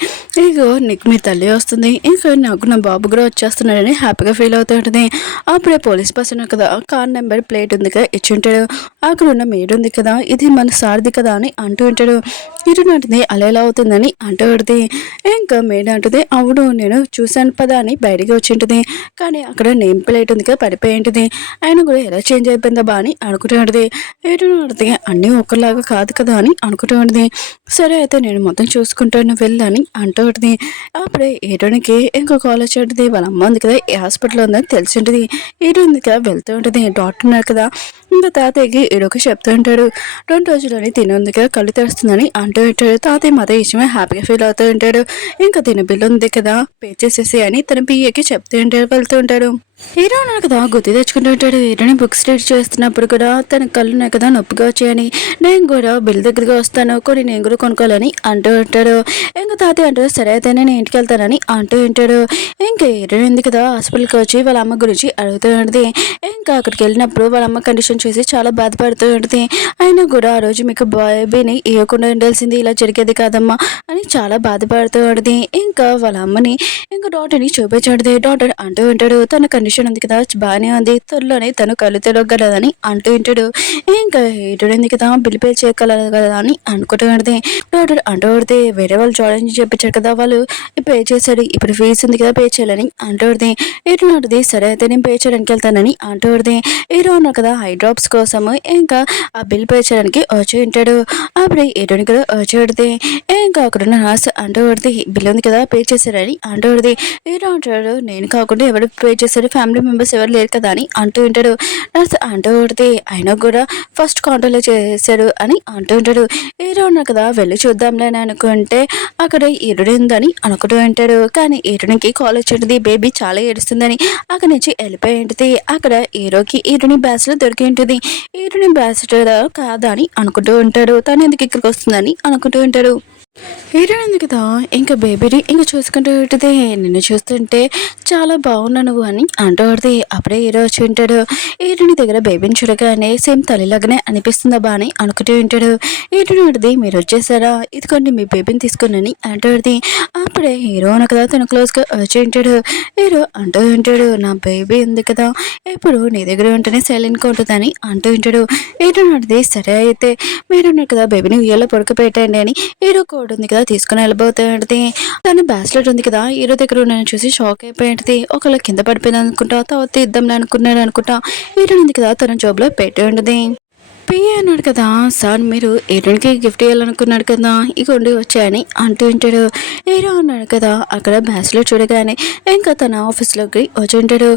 ఇగో నీకు మీ తల్లి వస్తుంది, ఇంకా నాకు నా బాబు కూడా వచ్చేస్తున్నాడని హ్యాపీగా ఫీల్ అవుతూ ఉంటుంది. అప్పుడే పోలీస్ పర్సన్ కదా కార్ నెంబర్ ప్లేట్ ఉంది కదా ఇచ్చి ఉంటాడు. అక్కడ ఉన్న మేడ్ ఉంది కదా ఇది మన సారథి కదా అని అంటూ ఉంటాడు. ఇటు నాటింది అలా ఎలా అవుతుందని అంటూ ఉంటుంది. ఇంకా మేడ్ అంటుంది, అవును నేను చూశాను పదా అని బయటికి వచ్చి ఉంటుంది. కానీ అక్కడ నేమ్ ప్లేట్ ఉంది కదా పడిపోయి ఉంటుంది. ఆయన కూడా ఎలా చేంజ్ అయిపోయిందా బా అని అనుకుంటూ ఉంటుంది. ఏడు అడితే అన్నీ ఒకలాగా కాదు కదా అని అనుకుంటూ ఉంటుంది. సరే అయితే నేను మొత్తం చూసుకుంటాను వెళ్ళని అంటూ ఉంటుంది. అప్పుడే ఏటోనికి ఇంకో కాల్ వచ్చి ఉంటుంది, వాళ్ళ అమ్మ ఉంది కదా ఏ హాస్పిటల్లో ఉందని తెలిసి ఉంటుంది. ఏడు ఉంది కదా వెళ్తూ ఉంటుంది, డాక్టర్ ఉన్నారు కదా ఇంకా తాతయ్యకి ఏడొక చెప్తూ ఉంటాడు, 2 రోజులని తినుంది కదా కళ్ళు తెరుస్తుందని అంటూ ఉంటాడు. తాతయ్య మాత్రం ఇష్టమే హ్యాపీగా ఫీల్ అవుతూ ఉంటాడు. ఇంకా తిన బిల్లు ఉంది కదా పే చేసేసి అని తన పిఏకి చెప్తూ ఉంటాడు. వెళ్తూ ఉంటాడు. హీరో ఉన్నాడు కదా గుర్తు తెచ్చుకుంటూ ఉంటాడు. హీరోని బుక్స్ రీడ్ చేస్తున్నప్పుడు కూడా తన కళ్ళు ఉన్నాయి కదా నొప్పిగా వచ్చాయని, నేను కూడా బిల్ దగ్గరగా వస్తాను కొన్ని నేను కూడా కొనుక్కోవాలని అంటూ ఉంటాడు. ఇంకా తాతయ్య అంటారు, సరే అయితే నేను ఇంటికి వెళ్తానని అంటూ ఉంటాడు. ఇంకా హీరోయిన్ ఉంది కదా హాస్పిటల్కి వచ్చి వాళ్ళ అమ్మ గురించి అడుగుతూ ఉంటుంది. ఇంకా అక్కడికి వెళ్ళినప్పుడు వాళ్ళ అమ్మ కండిషన్ చూసి చాలా బాధపడుతూ ఉంటుంది. అయినా కూడా ఆ రోజు మీకు బాబీని ఇవ్వకుండా ఉండాల్సింది, ఇలా జరిగేది కాదమ్మా అని చాలా బాధపడుతూ ఉంటుంది. ఇంకా వాళ్ళ అమ్మని ఇంకా డాక్టర్ని చూపించాడు. డాక్టర్ అంటూ ఉంటాడు, తన కండిషన్ కండిషన్ ఉంది కదా బాగానే ఉంది, త్వరలోనే తను కళ్ళు తెరవగలదని అంటూ ఉంటాడు. ఇంకా హీరోయిన్ ఉంది కదా బిల్ పే చేయగలదు కదా అని అనుకుంటూ ఉంటుంది. డాక్టర్ అంటూ పడితే వేరే వాళ్ళు జాయిన్ చెప్పించారు కదా, వాళ్ళు పే చేశాడు, ఇప్పుడు ఫీజు ఉంది కదా పే చేయాలని అంటూ పడితే ఇటు నాటిది సరే అయితే నేను పే చేయడానికి వెళ్తానని అంటూ పడితే హీరో ఉన్నారు కదా హై డ్రాప్స్ కోసము ఇంకా ఆ బిల్ పే చేయడానికి వచ్చి ఉంటాడు. అప్పుడు హీరోయిన్ కూడా వచ్చి పడితే ఇంకా అక్కడున్న నర్స్ అంటూ పడితే బిల్ ఉంది కదా పే చేశారని అంటూ పడితే హీరో అంటాడు నేను కాకుండా ఎవరు పే చేశారు, ఫ్యామిలీ మెంబర్స్ ఎవరు లేరు కదా అని అంటూ ఉంటాడు. నర్స్ అంటూ పడితే అయినా కూడా ఫస్ట్ కౌంటర్లో చేశాడు అని అంటూ ఉంటాడు. హీరో ఉన్నారు కదా వెళ్ళి చూద్దాంలే అని అనుకుంటే అక్కడ హీరోయిన్ ఉందని అనుకుంటూ ఉంటాడు. కానీ హీరోయిన్కి కాల్ వచ్చేది బేబీ చాలా ఏడుస్తుందని అక్కడి నుంచి వెళ్ళిపోయి ఉంటుంది. అక్కడ హీరోకి హీరోయిన్ బ్యాస్లో దొరికి ఉంటుంది. హీరోయిన్ బ్యాసిటర్ కాదా అని అనుకుంటూ ఉంటాడు. తను ఎందుకు ఇక్కడికి వస్తుందని అనుకుంటూ ఉంటాడు. హీరోయిన్ ఉంది కదా ఇంకా బేబీని ఇంకా చూసుకుంటూ ఉంటుంది. నిన్ను చూస్తుంటే చాలా బాగున్నా నువ్వు అని అంటూ పడితే అప్పుడే హీరో వచ్చి ఉంటాడు. హీరోయిన్ దగ్గర బేబీని చూడగానే సేమ్ తల్లిలాగానే అనిపిస్తుందా బా అని అనుకుంటూ ఉంటాడు. హీరోయిన్ ఉంటుంది మీరు వచ్చేసారా, ఇదిగోండి మీ బేబీని తీసుకుని అంటూ పడితే అప్పుడే హీరో అన్న కదా తను క్లోజ్గా వచ్చి ఉంటాడు. హీరో అంటూ ఉంటాడు నా బేబీ ఉంది కదా ఎప్పుడు నీ దగ్గర ఉంటేనే సైలెంట్గా ఉంటుందని అంటూ ఉంటాడు. హీరోయిన్ ఉంటుంది సరే అయితే మీరు ఉన్నారు కదా బేబీని ఉయ్యాలో పడుకోబెట్టండి అని హీరో కోడ్ ఉంది కదా తీసుకుని వెళ్ళిపోతుంది. తను బ్యాస్లెట్ ఉంది కదా హీరో దగ్గర ఉన్నాను చూసి షాక్ అయిపోయింది. ఒకళ్ళు కింద పడిపోయింది అనుకుంటా, తర్వాత ఇద్దాంలే అనుకున్నాడు అనుకుంటా. హీరోయిన్ ఉంది కదా తన జాబ్లో పెట్టి ఉండదు. పిఏ అన్నాడు కదా సార్ మీరు హీరోయిన్కి గిఫ్ట్ ఇవ్వాలనుకున్నాడు కదా ఇగోండి వచ్చాయని అంటూ ఉంటాడు. హీరో అన్నాడు కదా అక్కడ బ్యాస్లో చూడగానే ఇంకా తన ఆఫీస్లోకి వచ్చి ఉంటాడు.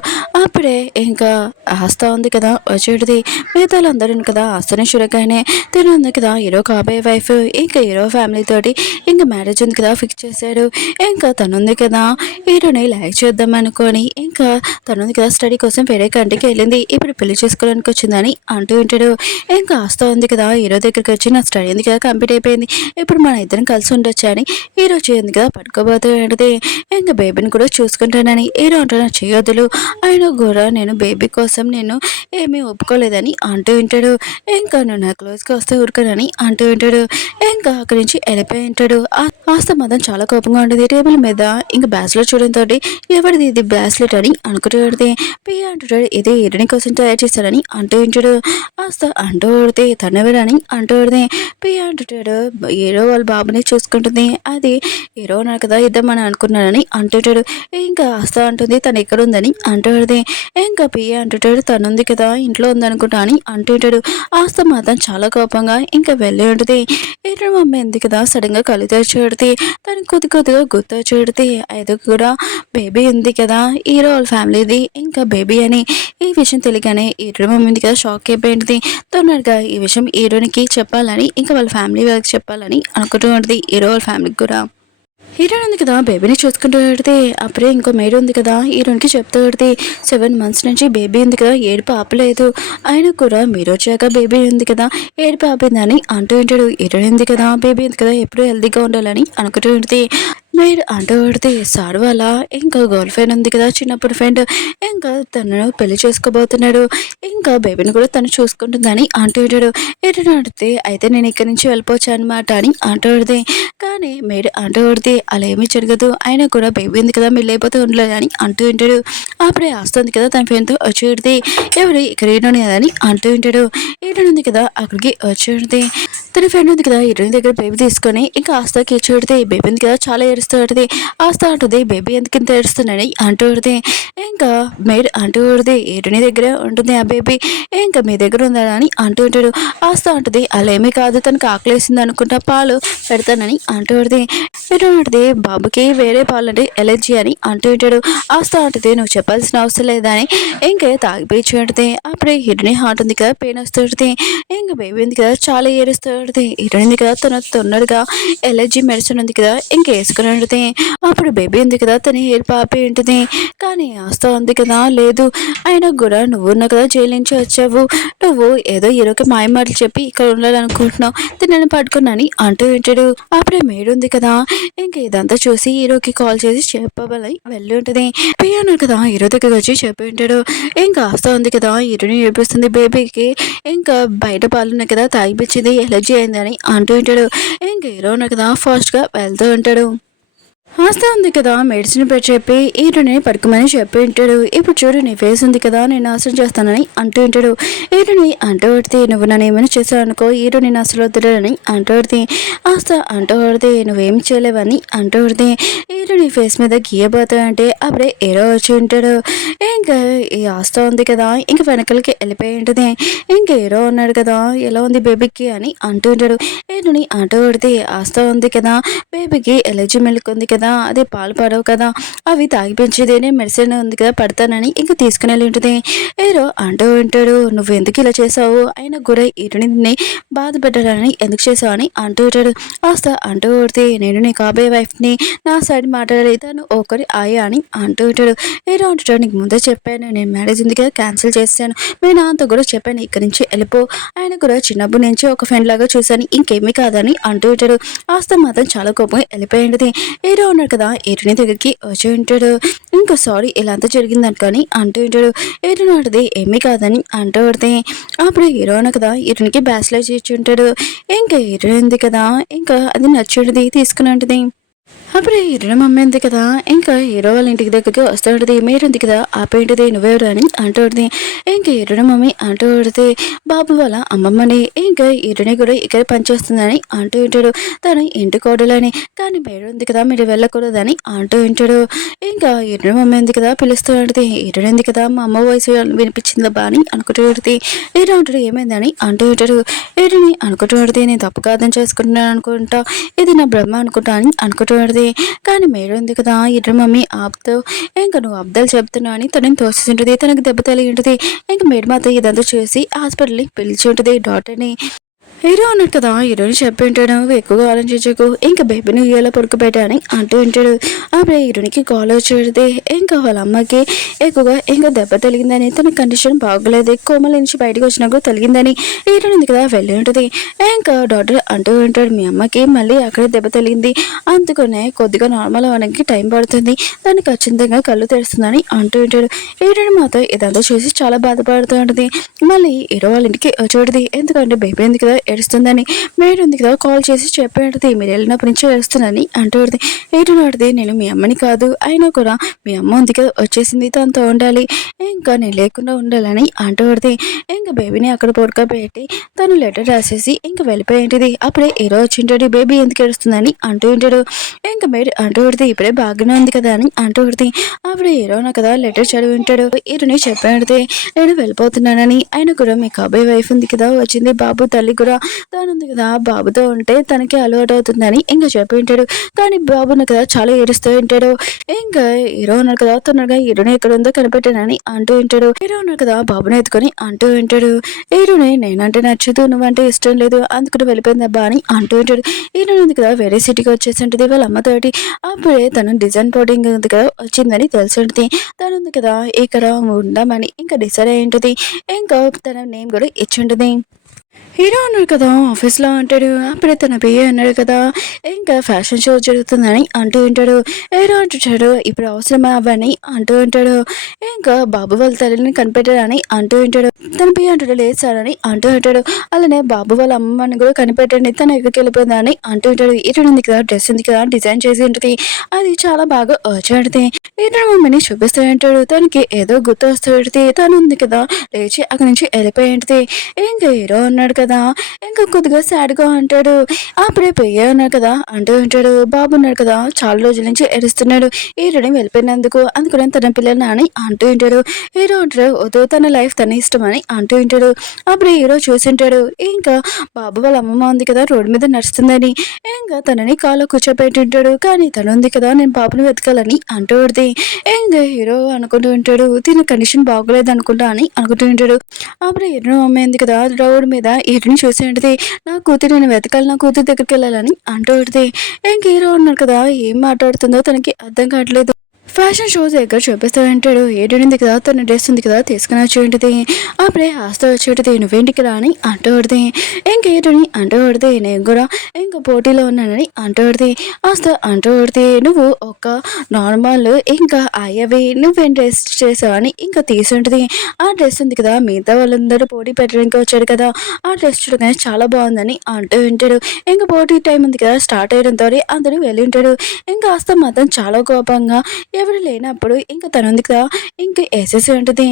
అప్పుడే ఇంకా ఆస్తా ఉంది కదా వచ్చేది. మిగతా అందరూ కదా ఆస్తని చూడగానే తిను ఉంది కదా హీరో కాబోయే వైఫ్ ఇంకా హీరో ఫ్యామిలీ తోటి ఇంకా మ్యారేజ్ ఉంది కదా ఫిక్స్ చేశాడు. ఇంకా తనుంది కదా హీరోని లైక్ చేద్దాం అనుకొని ఇంకా తనుంది కదా స్టడీ కోసం వేరే కంట్రీకి వెళ్ళింది, ఇప్పుడు పెళ్లి చేసుకోవడానికి వచ్చిందని అంటూ ఉంటాడు. ఇంకా ఆస్తా ఉంది కదా హీరో దగ్గరికి వచ్చి నా స్టడీ ఉంది కదా కంప్లీట్ అయిపోయింది, ఇప్పుడు మన ఇద్దరం కలిసి ఉండొచ్చు అని హీరో చేయంది కదా పట్టుకోబోతుంది. ఇంకా బేబీని కూడా చూసుకుంటానని హీరో అంటున్నా చేయొద్దులు, ఆయన కూడా నేను బేబీ కోసం నేను ఏమీ ఒప్పుకోలేదని అంటూ ఉంటాడు. ఇంకా నువ్వు నా క్లోజ్గా వస్తే ఊరుకోనని అంటూ ఉంటాడు. ఇంకా అక్కడి నుంచి వెళ్ళిపోయి ఉంటాడు. ఆస్త మాత్రం చాలా కోపంగా ఉంటుంది. టేబుల్ మీద ఇంకా బ్యాస్లెట్ చూడడం తోటి ఎవరిది ఇది బ్యాస్లెట్ అని అనుకుంటూ పడితే పియ్య అంటుంటాడు ఇది హీరోని కోసం తయారు చేశాడని అంటూ ఉంటాడు. ఆస్త అంటూ పడితే తనెవరని అంటూ పడితే పియ్య అంటుంటాడు హీరో వాళ్ళ బాబుని చూసుకుంటుంది, అది హీరో ఉన్నారు కదా ఇద్దామని అనుకున్నానని అంటుంటాడు. ఇంకా ఆస్త అంటుంది తను ఎక్కడ ఉందని అంటూ పడితే ఇంకా పియ్య అంటుంటాడు తనుంది కదా ఇంట్లో ఉందనుకుంటా అని అంటుంటాడు. ఆస్త మాత్రం చాలా కోపంగా ఇంకా వెళ్ళి ఉంటుంది. హీరో మమ్మీ ఉంది కదా సడన్ గా కళ్ళు తెరిచి తను కొద్దిగా గుర్తు చూడితే అయితే కూడా బేబీ ఉంది కదా హీరో వాళ్ళ ఫ్యామిలీది ఇంకా బేబీ అని ఈ విషయం తెలియగానే హీరో మమ్మీ ఉంది కదా షాక్ అయిపోయింది. తొందరగా ఈ విషయం హీరోనికి చెప్పాలని ఇంకా వాళ్ళ ఫ్యామిలీ వాళ్ళకి చెప్పాలని అనుకుంటూ ఉంటుంది. హీరో వాళ్ళ ఫ్యామిలీకి కూడా హీరోయిన్ ఉంది కదా బేబీని చూసుకుంటూ పెడితే అప్పుడే ఇంకో మేడ్ ఉంది కదా హీరోయిన్కి చెప్తూ పెడితే 7 months నుంచి బేబీ ఉంది కదా ఏడుపు ఆపలేదు, ఆయన కూడా మీరు వచ్చాక బేబీ ఉంది కదా ఏడుపు ఆపిందని అంటూ ఉంటాడు. హీరోయిన్ ఉంది కదా బేబీ ఉంది కదా ఎప్పుడు హెల్తీగా ఉండాలని అనుకుంటూ ఉంటుంది. మీరు అంటూ పడితే సార్ వాళ్ళ ఇంకా గర్ల్ ఫ్రెండ్ ఉంది కదా చిన్నప్పుడు ఫ్రెండ్ ఇంకా తనను పెళ్లి చేసుకోబోతున్నాడు, ఇంకా బేబీని కూడా తను చూసుకుంటుందని అంటూ ఉంటాడు. ఎటు అడిగితే అయితే నేను ఇక్కడి నుంచి వెళ్ళిపోవచ్చు అనమాట అని అంటూ పడితే కానీ మీరు అంటూ పడితే అలా ఏమీ జరగదు, ఆయన కూడా బేబీ ఉంది కదా మీరు లేకపోతే ఉండలేదు అని అంటూ ఉంటాడు. అప్పుడే వస్తుంది కదా తన ఫ్రెండ్తో వచ్చి పెడితే ఎవరు ఇక్కడ ఈడని అని అంటూ ఉంటాడు. ఈడని ఉంది కదా అక్కడికి వచ్చి పెడితే తన ఫ్రెండ్ ఉంది కదా హీరోయిన్ దగ్గర బేబీ తీసుకొని ఇంకా ఆస్తాకి ఇచ్చి పెడితే బేబీ ఉంది కదా చాలా ఏడుస్తూ ఉంటుంది. ఆస్తా అంటుంది బేబీ ఎందుకు ఇంత ఏడుస్తున్నాడని అంటూ పడితే ఇంకా మీరు అంటూ పడితే హీరోయిన్ దగ్గర ఉంటుంది ఆ బేబీ ఇంకా మీ దగ్గర ఉందా అని అంటూ ఉంటాడు. ఆస్తా అంటుంది అలా ఏమీ కాదు తనకు ఆకలేసింది అనుకుంటా పాలు పెడతానని అంటూ పడితే హీరోయిన్ అంటుంది బాబుకి వేరే పాలు అంటే ఎలర్జీ అని అంటూ ఉంటాడు. ఆస్తా అంటుంది నువ్వు చెప్పాల్సిన అవసరం లేదా అని ఇంకా తాగిపోయి చూడితే అప్పుడే హీరోయిన్ హార్ట్ ఉంది కదా పెయిన్ వస్తూ ఉంటుంది. ఇంకా బేబీ ఉంది కదా చాలా ఏడుస్తూ ఉంటుంది. హీరోయిన్ ఉంది కదా తన తొందరగా ఎలర్జీ మెడిసిన్ ఉంది కదా ఇంకా వేసుకుని ఉంటుంది. అప్పుడు బేబీ ఉంది కదా తన హెయిర్ పాపి ఉంటుంది. కానీ ఆస్తా ఉంది కదా లేదు అయినా కూడా నువ్వు ఉన్నా కదా జైలు నుంచి వచ్చావు, నువ్వు ఏదో హీరోకి మాయ మాటలు చెప్పి ఇక్కడ ఉండాలనుకుంటున్నావు తినని పట్టుకున్నాని అంటూ ఉంటాడు. అప్పుడే మేడ్ ఉంది కదా ఇంకా ఇదంతా చూసి హీరోకి కాల్ చేసి చెప్పబలి వెళ్ళి ఉంటుంది. పియానో కదా హీరో దగ్గర వచ్చి చెప్పి ఉంటాడు. ఇంకా ఆస్తా ఉంది కదా హీరోని ఏడిపిస్తుంది బేబీకి ఇంకా బయట పాలున్నాయి కదా తాగిపించింది ఎలర్జీ అయిందని అంటూ ఉంటాడు. ఇంకా హీరో కదా ఫాస్ట్గా వెళ్తూ ఉంటాడు. ఆస్తా ఉంది కదా మెడిసిన్ పేరు చెప్పి ఈరుని పడుకోమని చెప్పి ఉంటాడు. ఇప్పుడు చూడు నీ ఫేస్ ఉంది కదా నేను నాశనం చేస్తానని అంటూ ఉంటాడు. ఈరుని అంటూ పడితే నువ్వు నన్ను ఏమైనా చేసావు అనుకో ఈరు నేను అసలు వద్దుడని అంటూ పడితే ఆస్తా అంటూ పడితే నువ్వేం చేయలేవని అంటూ పడితే ఈరు నీ ఫేస్ మీద గీయబోతాయంటే అప్పుడే ఏరో వచ్చి ఉంటాడు. ఇంకా ఈ ఆస్తా ఉంది కదా ఇంకా వెనకలకి వెళ్ళిపోయి ఉంటుంది. ఇంకా ఏరో ఉన్నాడు కదా ఎలా ఉంది బేబీకి అని అంటూ ఉంటాడు. ఈరుని అంటూ పడితే ఆస్తా ఉంది కదా బేబీకి ఎలర్జీ మిల్క్ ఉంది కదా అదే పాలు పడవు కదా అవి తాగిపించేదేనే మెడిసిన్ ఉంది కదా పడతానని ఇంకా తీసుకుని వెళ్ళి ఉంటుంది. ఏరో అంటూ ఉంటాడు నువ్వు ఎందుకు ఇలా చేసావు అయినా కూడా ఇటుని బాధ పెట్టాలని ఎందుకు చేసావు అని అంటూ ఉంటాడు. కాస్త అంటూ కొడితే నేను నీ కాబోయే వైఫ్ని నా సైడ్ మాట్లాడాలి తను ఒకరి ఆయా అని అంటూ ఉంటాడు. ఏరో అంటాడు నీకు ముందే చెప్పాను నేను మ్యారేజ్ ఉంది కదా క్యాన్సిల్ చేశాను మీ నాన్నతో కూడా చెప్పాను ఇక్కడి నుంచి వెళ్ళిపో ఆయన కూడా చిన్నప్పటి నుంచి ఒక ఫ్రెండ్ లాగా చూశాను ఇంకేమీ కాదని అంటూ ఉంటాడు. ఆస్త మాత్రం చాలా కోపంగా వెళ్ళిపోయింది. ఏరో ఉన్నాడు కదా ఏరుని దగ్గరికి వచ్చి ఉంటాడు. ఇంకా సారీ ఇలా అంతా జరిగిందని కానీ అంటూ ఉంటాడు. ఏరుని వాడిది ఏమీ కాదని అంటూ పడితే అప్పుడు హీరో అన్న కదా ఏరునికి బ్యాస్లైజ్ ఇచ్చి ఉంటాడు. ఇంకా ఏరు ఉంది కదా ఇంకా అది నచ్చుంటుంది తీసుకుని ఉంటుంది. అప్పుడు హీరో మమ్మీ ఉంది కదా ఇంకా హీరో వాళ్ళ ఇంటికి దగ్గరికి వస్తాడుది మీరుంది కదా ఆపేంటిది నువ్వెవరు అని అంటుంది. ఇంకా హీరో మమ్మీ అంటూ పడితే బాబు వాళ్ళ అమ్మమ్మని ఇంకా హీరోని కూడా ఇక్కడ పనిచేస్తుందని అంటూ ఉంటాడు. తను ఇంటి కోడలని కానీ మేరు ఉంది కదా మీరు వెళ్ళకూడదని అంటూ ఉంటాడు. ఇంకా హీరో మమ్మీ ఉంది కదా పిలుస్తూ ఉంటుంది. హీరో ఉంది కదా మా అమ్మ వయసు వినిపించిందా బా అని అనుకుంటూ ఉంటుంది. హీరో అంటాడు ఏమైందని అంటూ ఉంటాడు. హీరోని అనుకుంటూ పడితే నేను తప్పుగా అర్థం చేసుకుంటున్నాను అనుకుంటా ఇది నా బ్రహ్మ అనుకుంటా అని అనుకుంటూ పడితే కానీ మేరు ఉంది కదా ఇద్దరు మమ్మీ ఆపుతూ ఇంకా నువ్వు అబ్దాలు చెప్తున్నావు అని తనని తోస్తుంటుంది. తనకు దెబ్బ తగిలి ఉంటుంది. ఇంకా మేరు మాత్రం ఇదంతా చూసి హాస్పిటల్ని పిలిచి ఉంటుంది డాక్టర్ని. హీరో అన్నాడు కదా హీరోని చెప్పి ఉంటాడు నువ్వు ఎక్కువగా ఆలోచించకు ఇంకా బేబీని ఇయ్యాల పడుకోబెట్టాని అంటూ ఉంటాడు. అప్పుడే హీరోనికి కాల్ వచ్చేది ఇంకా వాళ్ళ అమ్మకి ఎక్కువగా ఇంకా దెబ్బ తగిలిందని తన కండిషన్ బాగోలేదు కోమల నుంచి బయటకు వచ్చినప్పుడు తగిలిందని హీరోని ఉంది కదా వెళ్ళి ఉంటుంది. ఇంకా డాక్టర్ అంటూ ఉంటాడు మీ అమ్మకి మళ్ళీ అక్కడే దెబ్బ తగిలింది అందుకనే కొద్దిగా నార్మల్ అవ్వడానికి టైం పడుతుంది దాన్ని ఖచ్చితంగా కళ్ళు తెరుస్తుందని అంటూ ఉంటాడు. హీరోని మాత్రం ఇదంతా చూసి చాలా బాధపడుతూ ఉంటుంది. మళ్ళీ హీరో వాళ్ళ ఇంటికి వచ్చేది ఎందుకంటే బేబీ ఉంది కదా ఏడుస్తుందని మేరు ఉంది కదా కాల్ చేసి చెప్పేది మీరు వెళ్ళినప్పటి నుంచి ఏడుస్తుందని అంటూది. ఏడునాడిది నేను మీ అమ్మని కాదు అయినా కూడా మీ అమ్మ ఉంది కదా వచ్చేసింది తనతో ఉండాలి ఇంకా నేను లేకుండా ఉండాలని అంటూది. ఇంకా బేబీని అక్కడ పడుకోబెట్టి తను లెటర్ రాసేసి ఇంకా వెళ్ళిపోయేది. అప్పుడే హీరో వచ్చింటాడు బేబీ ఎందుకు ఏడుస్తుందని అంటూ ఉంటాడు. ఇంకా మేరు అంటూది ఇప్పుడే బాగానే ఉంది కదా అని అంటూది. అప్పుడు హీరోనా కదా లెటర్ చదివి ఉంటాడు. హీరోని చెప్పేది నేను వెళ్ళిపోతున్నానని ఆయన కూడా మీ కాబోయే వైఫ్ ఉంది కదా వచ్చింది బాబు తల్లి కూడా తానుంది కదా బాబుతో ఉంటే తనకి అలవాటు అవుతుందని ఇంకా చెప్పి ఉంటాడు. కానీ బాబును కదా చాలా ఏడుస్తూ ఉంటాడు. ఇంకా హీరో ఉన్నారు కదా తొందరగా హీరోని ఎక్కడ ఉందో కనిపెట్టానని అంటూ ఉంటాడు. హీరో ఉన్నారు కదా బాబుని ఎత్తుకొని అంటూ ఉంటాడు. హీరోని నేనంటే నచ్చదు నువ్వంటే ఇష్టం లేదు అందుకు వెళ్ళిపోయిందబ్బా అని అంటూ ఉంటాడు. హీరోని ఉంది కదా వేరే సిటీకి వచ్చేసి ఉంటుంది వాళ్ళ అమ్మతోటి. అప్పుడే తను డిజైన్ పోటింగ్ ఉంది కదా వచ్చిందని తెలిసి ఉంటుంది. తను ఉంది కదా ఇక్కడ ఉండమని ఇంకా డిసైడ్ అయి ఉంటుంది. ఇంకా తన నేమ్ కూడా ఇచ్చి ఉంటుంది. హీరో అన్నాడు కదా ఆఫీస్లో అంటాడు. అప్పుడే తన పిఏ అన్నాడు కదా ఇంకా ఫ్యాషన్ షో జరుగుతుందని అంటూ ఉంటాడు. హీరో అంటుంటాడు ఇప్పుడు అవసరమా అవని అంటూ ఉంటాడు. ఇంకా బాబు వాళ్ళ తల్లిని కనిపెట్టాడని అంటూ ఉంటాడు. తన పిఏ అంటాడు లేదు సార్ అని అంటూ ఉంటాడు. అలానే బాబు వాళ్ళ అమ్మని కూడా కనిపెట్టండి తను ఎక్కడికి వెళ్ళిపోయిందని అంటూ ఉంటాడు. హీరో ఉంది కదా డ్రెస్ ఉంది కదా డిజైన్ చేసి ఉంటుంది అది చాలా బాగా వచ్చాడితే హీరో మమ్మీని చూపిస్తూ ఉంటాడు. తనకి ఏదో గుర్తు వస్తుంది తను ఉంది కదా లేచి అక్కడి నుంచి వెళ్ళిపోయి ఉంటుంది. ఇంకా హీరో అన్నాడు కదా ఇంకా కొద్దిగా సాడ్గా అంటాడు. అప్పుడే పిఏ ఉన్నాడు కదా అంటూ ఉంటాడు బాబు ఉన్నాడు కదా చాలా రోజుల నుంచి ఏడుస్తున్నాడు హీరోని వెళ్ళిపోయినందుకు అందుకని తన పిల్లలు అని అంటూ ఉంటాడు. హీరో అంటాడు వద్దు తన లైఫ్ తన ఇష్టం అని అంటూ ఉంటాడు. అప్పుడు హీరో చూసింటాడు ఇంకా బాబు వాళ్ళ అమ్మమ్మ ఉంది కదా రోడ్డు మీద నడుస్తుందని ఇంకా తనని కాలో కూర్చోబెట్టి ఉంటాడు. కానీ తను ఉంది కదా నేను బాబుని వెతకాలని అంటూ ఉంటుంది. ఇంకా హీరో అనుకుంటూ ఉంటాడు తిన కండిషన్ బాగోలేదు అనుకుంటా అని అనుకుంటూ ఉంటాడు. అప్పుడు హీరో అమ్మ ఉంది కదా రోడ్డు మీద హీరోని చూసి ఉంటుంది నా కూతురు నేను వెతకాలి నా కూతురు దగ్గరికి వెళ్ళాలని అంటూ ఉంటుంది. ఇంక హీరో ఉన్నాడు కదా ఏం మాట్లాడుతుందో తనకి అర్థం కావట్లేదు. ఫ్యాషన్ షోస్ దగ్గర చూపిస్తూ ఉంటాడు. ఏడునింది కదా, తన డ్రెస్ ఉంది కదా, తీసుకుని వచ్చేంటిది. అప్పుడే ఆస్త వచ్చేటిది, నువ్వేంటికి రాని అంటూ పడితే, ఇంకేటని అంటూ పడితే, నేను కూడా ఇంకా పోటీలో ఉన్నానని అంటూ పడితే, ఆస్త అంటూ పడితే, నువ్వు ఒక నార్మల్ ఇంకా అయ్యవి నువ్వేం డ్రెస్ చేసావని ఇంకా తీసుంటుంది. ఆ డ్రెస్ ఉంది కదా, మిగతా వాళ్ళందరూ పోటీ పెట్టడానికి వచ్చాడు కదా, ఆ డ్రెస్ చూడగానే చాలా బాగుందని అంటూ ఉంటాడు. ఇంకా పోటీ టైం ఉంది కదా స్టార్ట్ అయ్యడంతో అందరూ వెళ్ళి ఉంటాడు. ఇంకా ఆస్త మాత్రం చాలా కోపంగా ఎవరు లేనప్పుడు ఇంకా తనుంది కదా, ఇంకా వేసేసి ఉంటుంది.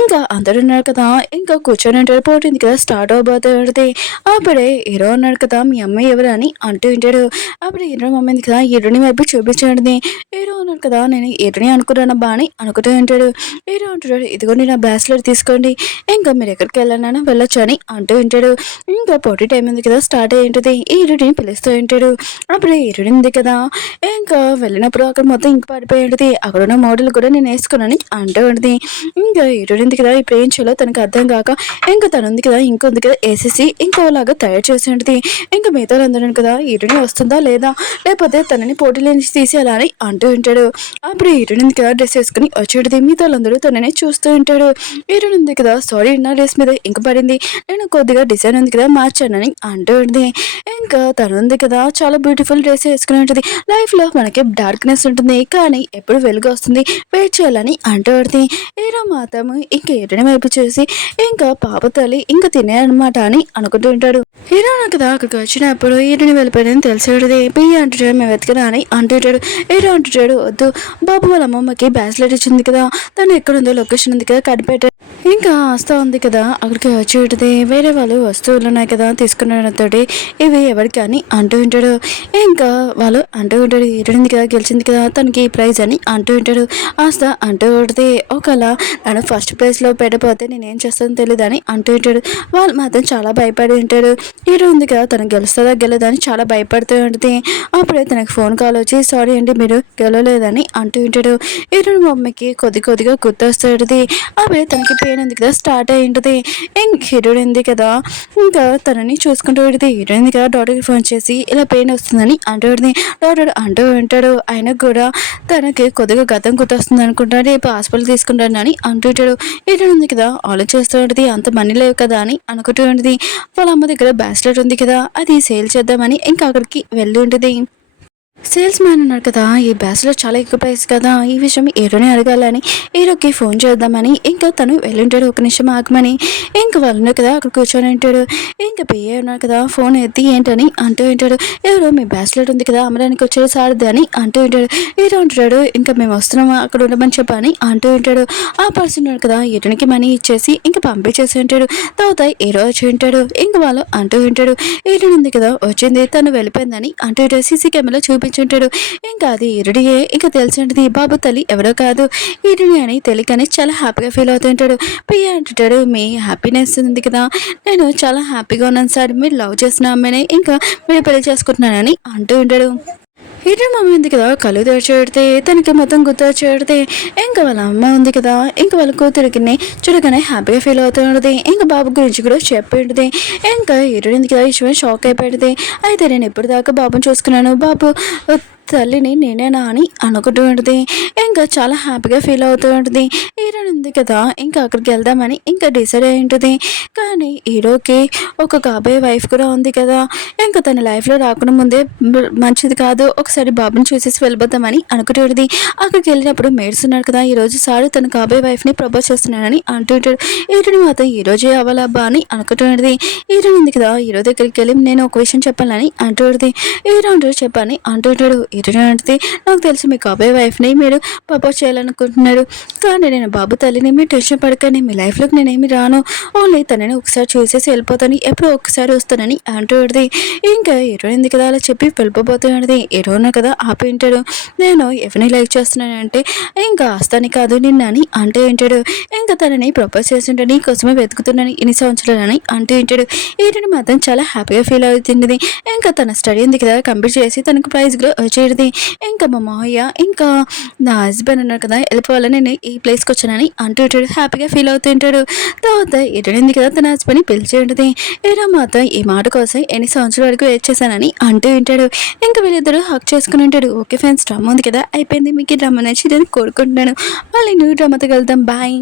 ఇంకా అందరు ఉన్నారు కదా, ఇంకా కూర్చొని ఉంటాడు. పోటీ కదా స్టార్ట్ అవబోతూ ఉంటుంది. అప్పుడే హీరో ఉన్నాడు కదా, మీ అమ్మాయి ఎవరు అని అంటూ ఉంటాడు. అప్పుడు హీరో మమ్మీ కదా హీరోని వైపు చూపించండి. హీరో ఉన్నాడు కదా, నేను హీరోని అనుకున్నాను బా అని అనుకుంటూ ఉంటాడు. హీరో అంటాడు, ఇదిగోండి నా బ్యాచిలర్ తీసుకోండి, ఇంకా మీరు ఎక్కడికి వెళ్ళానో వెళ్ళొచ్చు అని అంటూ ఉంటాడు. ఇంకా పోటీ టైం ఉంది కదా స్టార్ట్ అయ్యి ఉంటుంది. హీరోని పిలుస్తూ ఉంటాడు. అప్పుడు హీరోని ఉంది కదా, ఇంకా వెళ్ళినప్పుడు అక్కడ మొత్తం ఇంక పడిపోయి ఉంటుంది. అక్కడ ఉన్న మోడల్ కూడా నేను వేసుకున్నాను అంటూ ఉంటుంది. ఇంకా హీరోయిన్ ఉంది కదా, ఇప్పుడు ఏం చేయాలో తనకు అర్థం కాక ఇంకా తను ఉంది కదా, ఇంకొంది కదా వేసేసి ఇంకోలాగా తయారు చేసి ఉంటుంది. ఇంకా మిగతా అందరూ కదా, హీరోయిన్ వస్తుందా లేదా, లేకపోతే తనని పోటీల నుంచి తీసేయాలా అని అంటూ ఉంటాడు. అప్పుడు హీరోయిన్ ఉంది కదా డ్రెస్ వేసుకుని వచ్చేది. మిగతా వాళ్ళందరూ తనని చూస్తూ ఉంటాడు. హీరోయిన్ ఉంది కదా, సారీ నా డ్రెస్ మీద ఇంక పడింది, నేను కొద్దిగా డిజైన్ ఉంది కదా మార్చానని అంటూ ఉంటుంది. ఇంకా తను ఉంది కదా, చాలా బ్యూటిఫుల్ డ్రెస్ వేసుకుని ఉంటుంది. లైఫ్లో మనకి డార్క్నెస్ ఉంటుంది, కానీ ఎప్పుడు వెలుగు వస్తుంది, వెయిట్ చేయాలని అంటూ పడితే హీరో మాత్రం ఇంకా ఎటని వైపు చూసి ఇంకా పాప తల్లి ఇంకా తినేయనమాట అని అనుకుంటూ ఉంటాడు. హీరో కదా అక్కడికి వచ్చినప్పుడు హీరోని వెళ్ళిపోయాడని తెలిసేది. పియ్య అంటుంటాడు, మేము వెతకరా అని అంటుంటాడు. హీరో అంటుంటాడు, వద్దు బాబు వాళ్ళ అమ్మమ్మకి బ్యాచిలర్ ఇచ్చింది కదా, తను ఎక్కడుందో లొకేషన్ ఉంది కదా కనిపెట్టాడు. ఇంకా ఆస్తా ఉంది కదా అక్కడికి వచ్చి ఉంటుంది. వేరే వాళ్ళు వస్తువులు ఉన్నాయి కదా తీసుకున్నతోటి ఇవి ఎవరికి అని అంటూ ఉంటాడు. ఇంకా వాళ్ళు అంటూ ఉంటాడు, హీరోయిన్ కదా గెలిచింది కదా తనకి ప్రైజ్ అని అంటూ ఉంటాడు. ఆస్తా అంటూ ఉంటుంది, ఒకలా నన్ను ఫస్ట్ ప్లేస్లో పెట్టకపోతే నేనేం చేస్తానో తెలియదు అని అంటూ ఉంటాడు. వాళ్ళు మాత్రం చాలా భయపడి ఉంటాడు. హీరో ఉంది కదా తను గెలుస్తుందా గెలదని చాలా భయపడుతూ ఉంటుంది. అప్పుడే తనకు ఫోన్ కాల్ వచ్చి, సారీ అండి మీరు గెలవలేదని అంటూ ఉంటాడు. హీరోయిన్ మమ్మీకి కొద్దిగా గుర్తొస్తుంది. అప్పుడే తనకి పెయిన్ ఉంది కదా స్టార్ట్ అయి ఉంటుంది. హీరోయిన్ ఉంది కదా ఇంకా తనని చూసుకుంటూ ఉంటుంది. హీరోయిన్ కదా డాక్టర్కి ఫోన్ చేసి ఇలా పెయిన్ వస్తుందని అంటూ ఉంటుంది. డాక్టర్ అంటూ ఉంటాడు, ఆయనకు కూడా తనకి కొద్దిగా గతం గుర్తొస్తుంది అనుకుంటాడు, రేపు హాస్పిటల్ తీసుకుంటాను అని అంటుంటాడు. హీరోయిన్ ఉంది కదా ఆలోచిస్తూ ఉంటుంది, అంత మనీ లేవు కదా అని అనుకుంటూ ఉంటుంది. వాళ్ళ అమ్మ దగ్గర బ్యాస్లెట్ ఉంది కదా, అది సేల్ చేద్దామని ఇంకా అక్కడికి వెళ్ళి ఉంటుంది. సేల్స్ మ్యాన్ ఉన్నాడు కదా, ఈ బ్యాస్లెట్ చాలా ఎక్కువ ప్రైస్ కదా, ఈ విషయం హీరోని అడగాలని హీరోకి ఫోన్ చేద్దామని ఇంకా తను వెళ్ళింటాడు. ఒక నిమిషం ఆగమని ఇంకా వాళ్ళు ఉన్నారు కదా అక్కడ కూర్చొని ఉంటాడు. ఇంకా పియ్యే ఉన్నాడు కదా, ఫోన్ ఎత్తి ఏంటని అంటూ ఉంటాడు. ఎవరో మీ బ్యాస్లెట్ ఉంది కదా అమ్మడానికి వచ్చేది సారది అని అంటూ ఉంటాడు. హీరో అంటాడు, ఇంకా మేము వస్తున్నాము అక్కడ ఉండమని చెప్పని అంటూ ఉంటాడు. ఆ పర్సన్ ఉన్నాడు కదా హీరోనికి మనీ ఇచ్చేసి ఇంకా పంపించేసి ఉంటాడు. తర్వాత హీరో వచ్చి ఉంటాడు. ఇంకా వాళ్ళు అంటూ ఉంటాడు, హీరోని ఉంది కదా వచ్చింది తను వెళ్ళిపోయిందని అంటూ ఉంటాడు. సీసీ కెమెరాలో చూపించుంటాడు. ఇంకా అది హీరోడియే ఇంకా తెలిసి ఉంటుంది. బాబు తల్లి ఎవరో కాదు హీరోని అని తెలియకని చాలా హ్యాపీగా ఫీల్ అవుతుంటాడు. పియ్య అంటుంటాడు, మీ హ్యాపీనెస్ ఉంది కదా, నేను చాలా హ్యాపీగా ఉన్నాను సార్, మీరు లవ్ చేసిన అమ్మాయిని ఇంకా మీరు పెళ్లి చేసుకుంటున్నానని అంటూ ఉంటాడు. హీరో మమ్మీ ఉంది కదా కళ్ళు తెరిచేడితే తనకి మొత్తం గుర్తొచ్చేడితే ఇంకా వాళ్ళ అమ్మ ఉంది కదా ఇంకా వాళ్ళ కూతురికి చూడగానే హ్యాపీగా ఫీల్ అవుతుంది. ఇంకా బాబు గురించి కూడా చెప్పి ఉంటుంది. ఇంకా హీరో ఉంది కదా ఈ షాక్ అయిపోయింది. అయితే నేను ఎప్పటిదాకా బాబుని చూసుకున్నాను, బాబు తల్లిని నేనేనా అని అనుకుంటూ ఉంటుంది. ఇంకా చాలా హ్యాపీగా ఫీల్ అవుతూ ఉంటుంది. హీరోయిన్ ఉంది కదా ఇంకా అక్కడికి వెళ్దామని ఇంకా డిసైడ్ అయి ఉంటుంది. కానీ హీరోకి ఒక కాబోయే వైఫ్ కూడా ఉంది కదా, ఇంకా తన లైఫ్లో రాకుండా ముందే మంచిది కాదు, ఒకసారి బాబుని చూసేసి వెళ్ళిపోతామని అనుకుంటుంది. అక్కడికి వెళ్ళినప్పుడు మేడ్స్ ఉన్నాడు కదా, ఈరోజు సార్ తన కాబోయే వైఫ్ని ప్రపోజ్ చేస్తున్నానని అంటుంటాడు. హీరోని మాత్రం ఈరోజే అవ్వాలబ్బా అని అనుకుంటుంది. హీరోయిన్ ఉంది కదా హీరో దగ్గరికి వెళ్ళి నేను ఒక విషయం చెప్పాలని అంటుంది. హీరో అంటాడు చెప్పని అంటుంటాడు. హీరోయిన్ అంటే నాకు తెలిసి మీ కాబోయే వైఫ్ని మీరు ప్రపోజ్ చేయాలనుకుంటున్నారు, కానీ నేను బాబు తల్లిని మీరు టెన్షన్ పడకండి, మీ లైఫ్లోకి నేనేమి రాను, ఓన్లీ తనని ఒకసారి చూసేసి వెళ్ళిపోతాను, ఎప్పుడో ఒకసారి వస్తానని అంటుంది. ఇంకా హీరోయిన్ కదా అలా చెప్పి వెళ్ళిపోతుంది. హీరోయిన్ కదా ఆపి ఉంటాడు. నేను ఎవరిని లైక్ చేస్తున్నానంటే ఇంకా ఆస్తాని కాదు నిన్న అని అంటే ఉంటాడు. ఇంకా తనని ప్రపోజ్ చేస్తుంటే నీ కోసమే వెతుకుతున్నాను ఇన్ని సంవత్సరాలని అంటూ ఉంటాడు. హీరోయిన్ మాత్రం చాలా హ్యాపీగా ఫీల్ అవుతుంది. ఇంకా తన స్టడీ ఉంది కదా కంప్లీట్ చేసి తనకు ప్రైజ్ కూడా వచ్చేది. ఇంకా మా మావయ్య ఇంకా నా హస్బెండ్ ఉన్నారు కదా, వెళ్ళిపోవాలని నేను ఈ ప్లేస్కి వచ్చానని అంటూ ఉంటాడు. హ్యాపీగా ఫీల్ అవుతూ ఉంటాడు. తర్వాత ఎటునింది కదా తన హస్బెండ్ని పిలిచి ఉంటుంది. ఏరా మాత్రం ఈ మాట కోసం ఎన్ని సంవత్సరాల వరకు వెయిట్ చేశానని అంటూ ఉంటాడు. ఇంకా వీళ్ళిద్దరూ హక్ చేసుకుని ఉంటాడు. ఓకే ఫ్రెండ్స్, డ్రామా ఉంది కదా అయిపోయింది. మీకు ఈ డ్రామా నచ్చిందని కోరుకుంటున్నాను. మళ్ళీ న్యూ డ్రామాతో వెళ్దాం. బాయ్.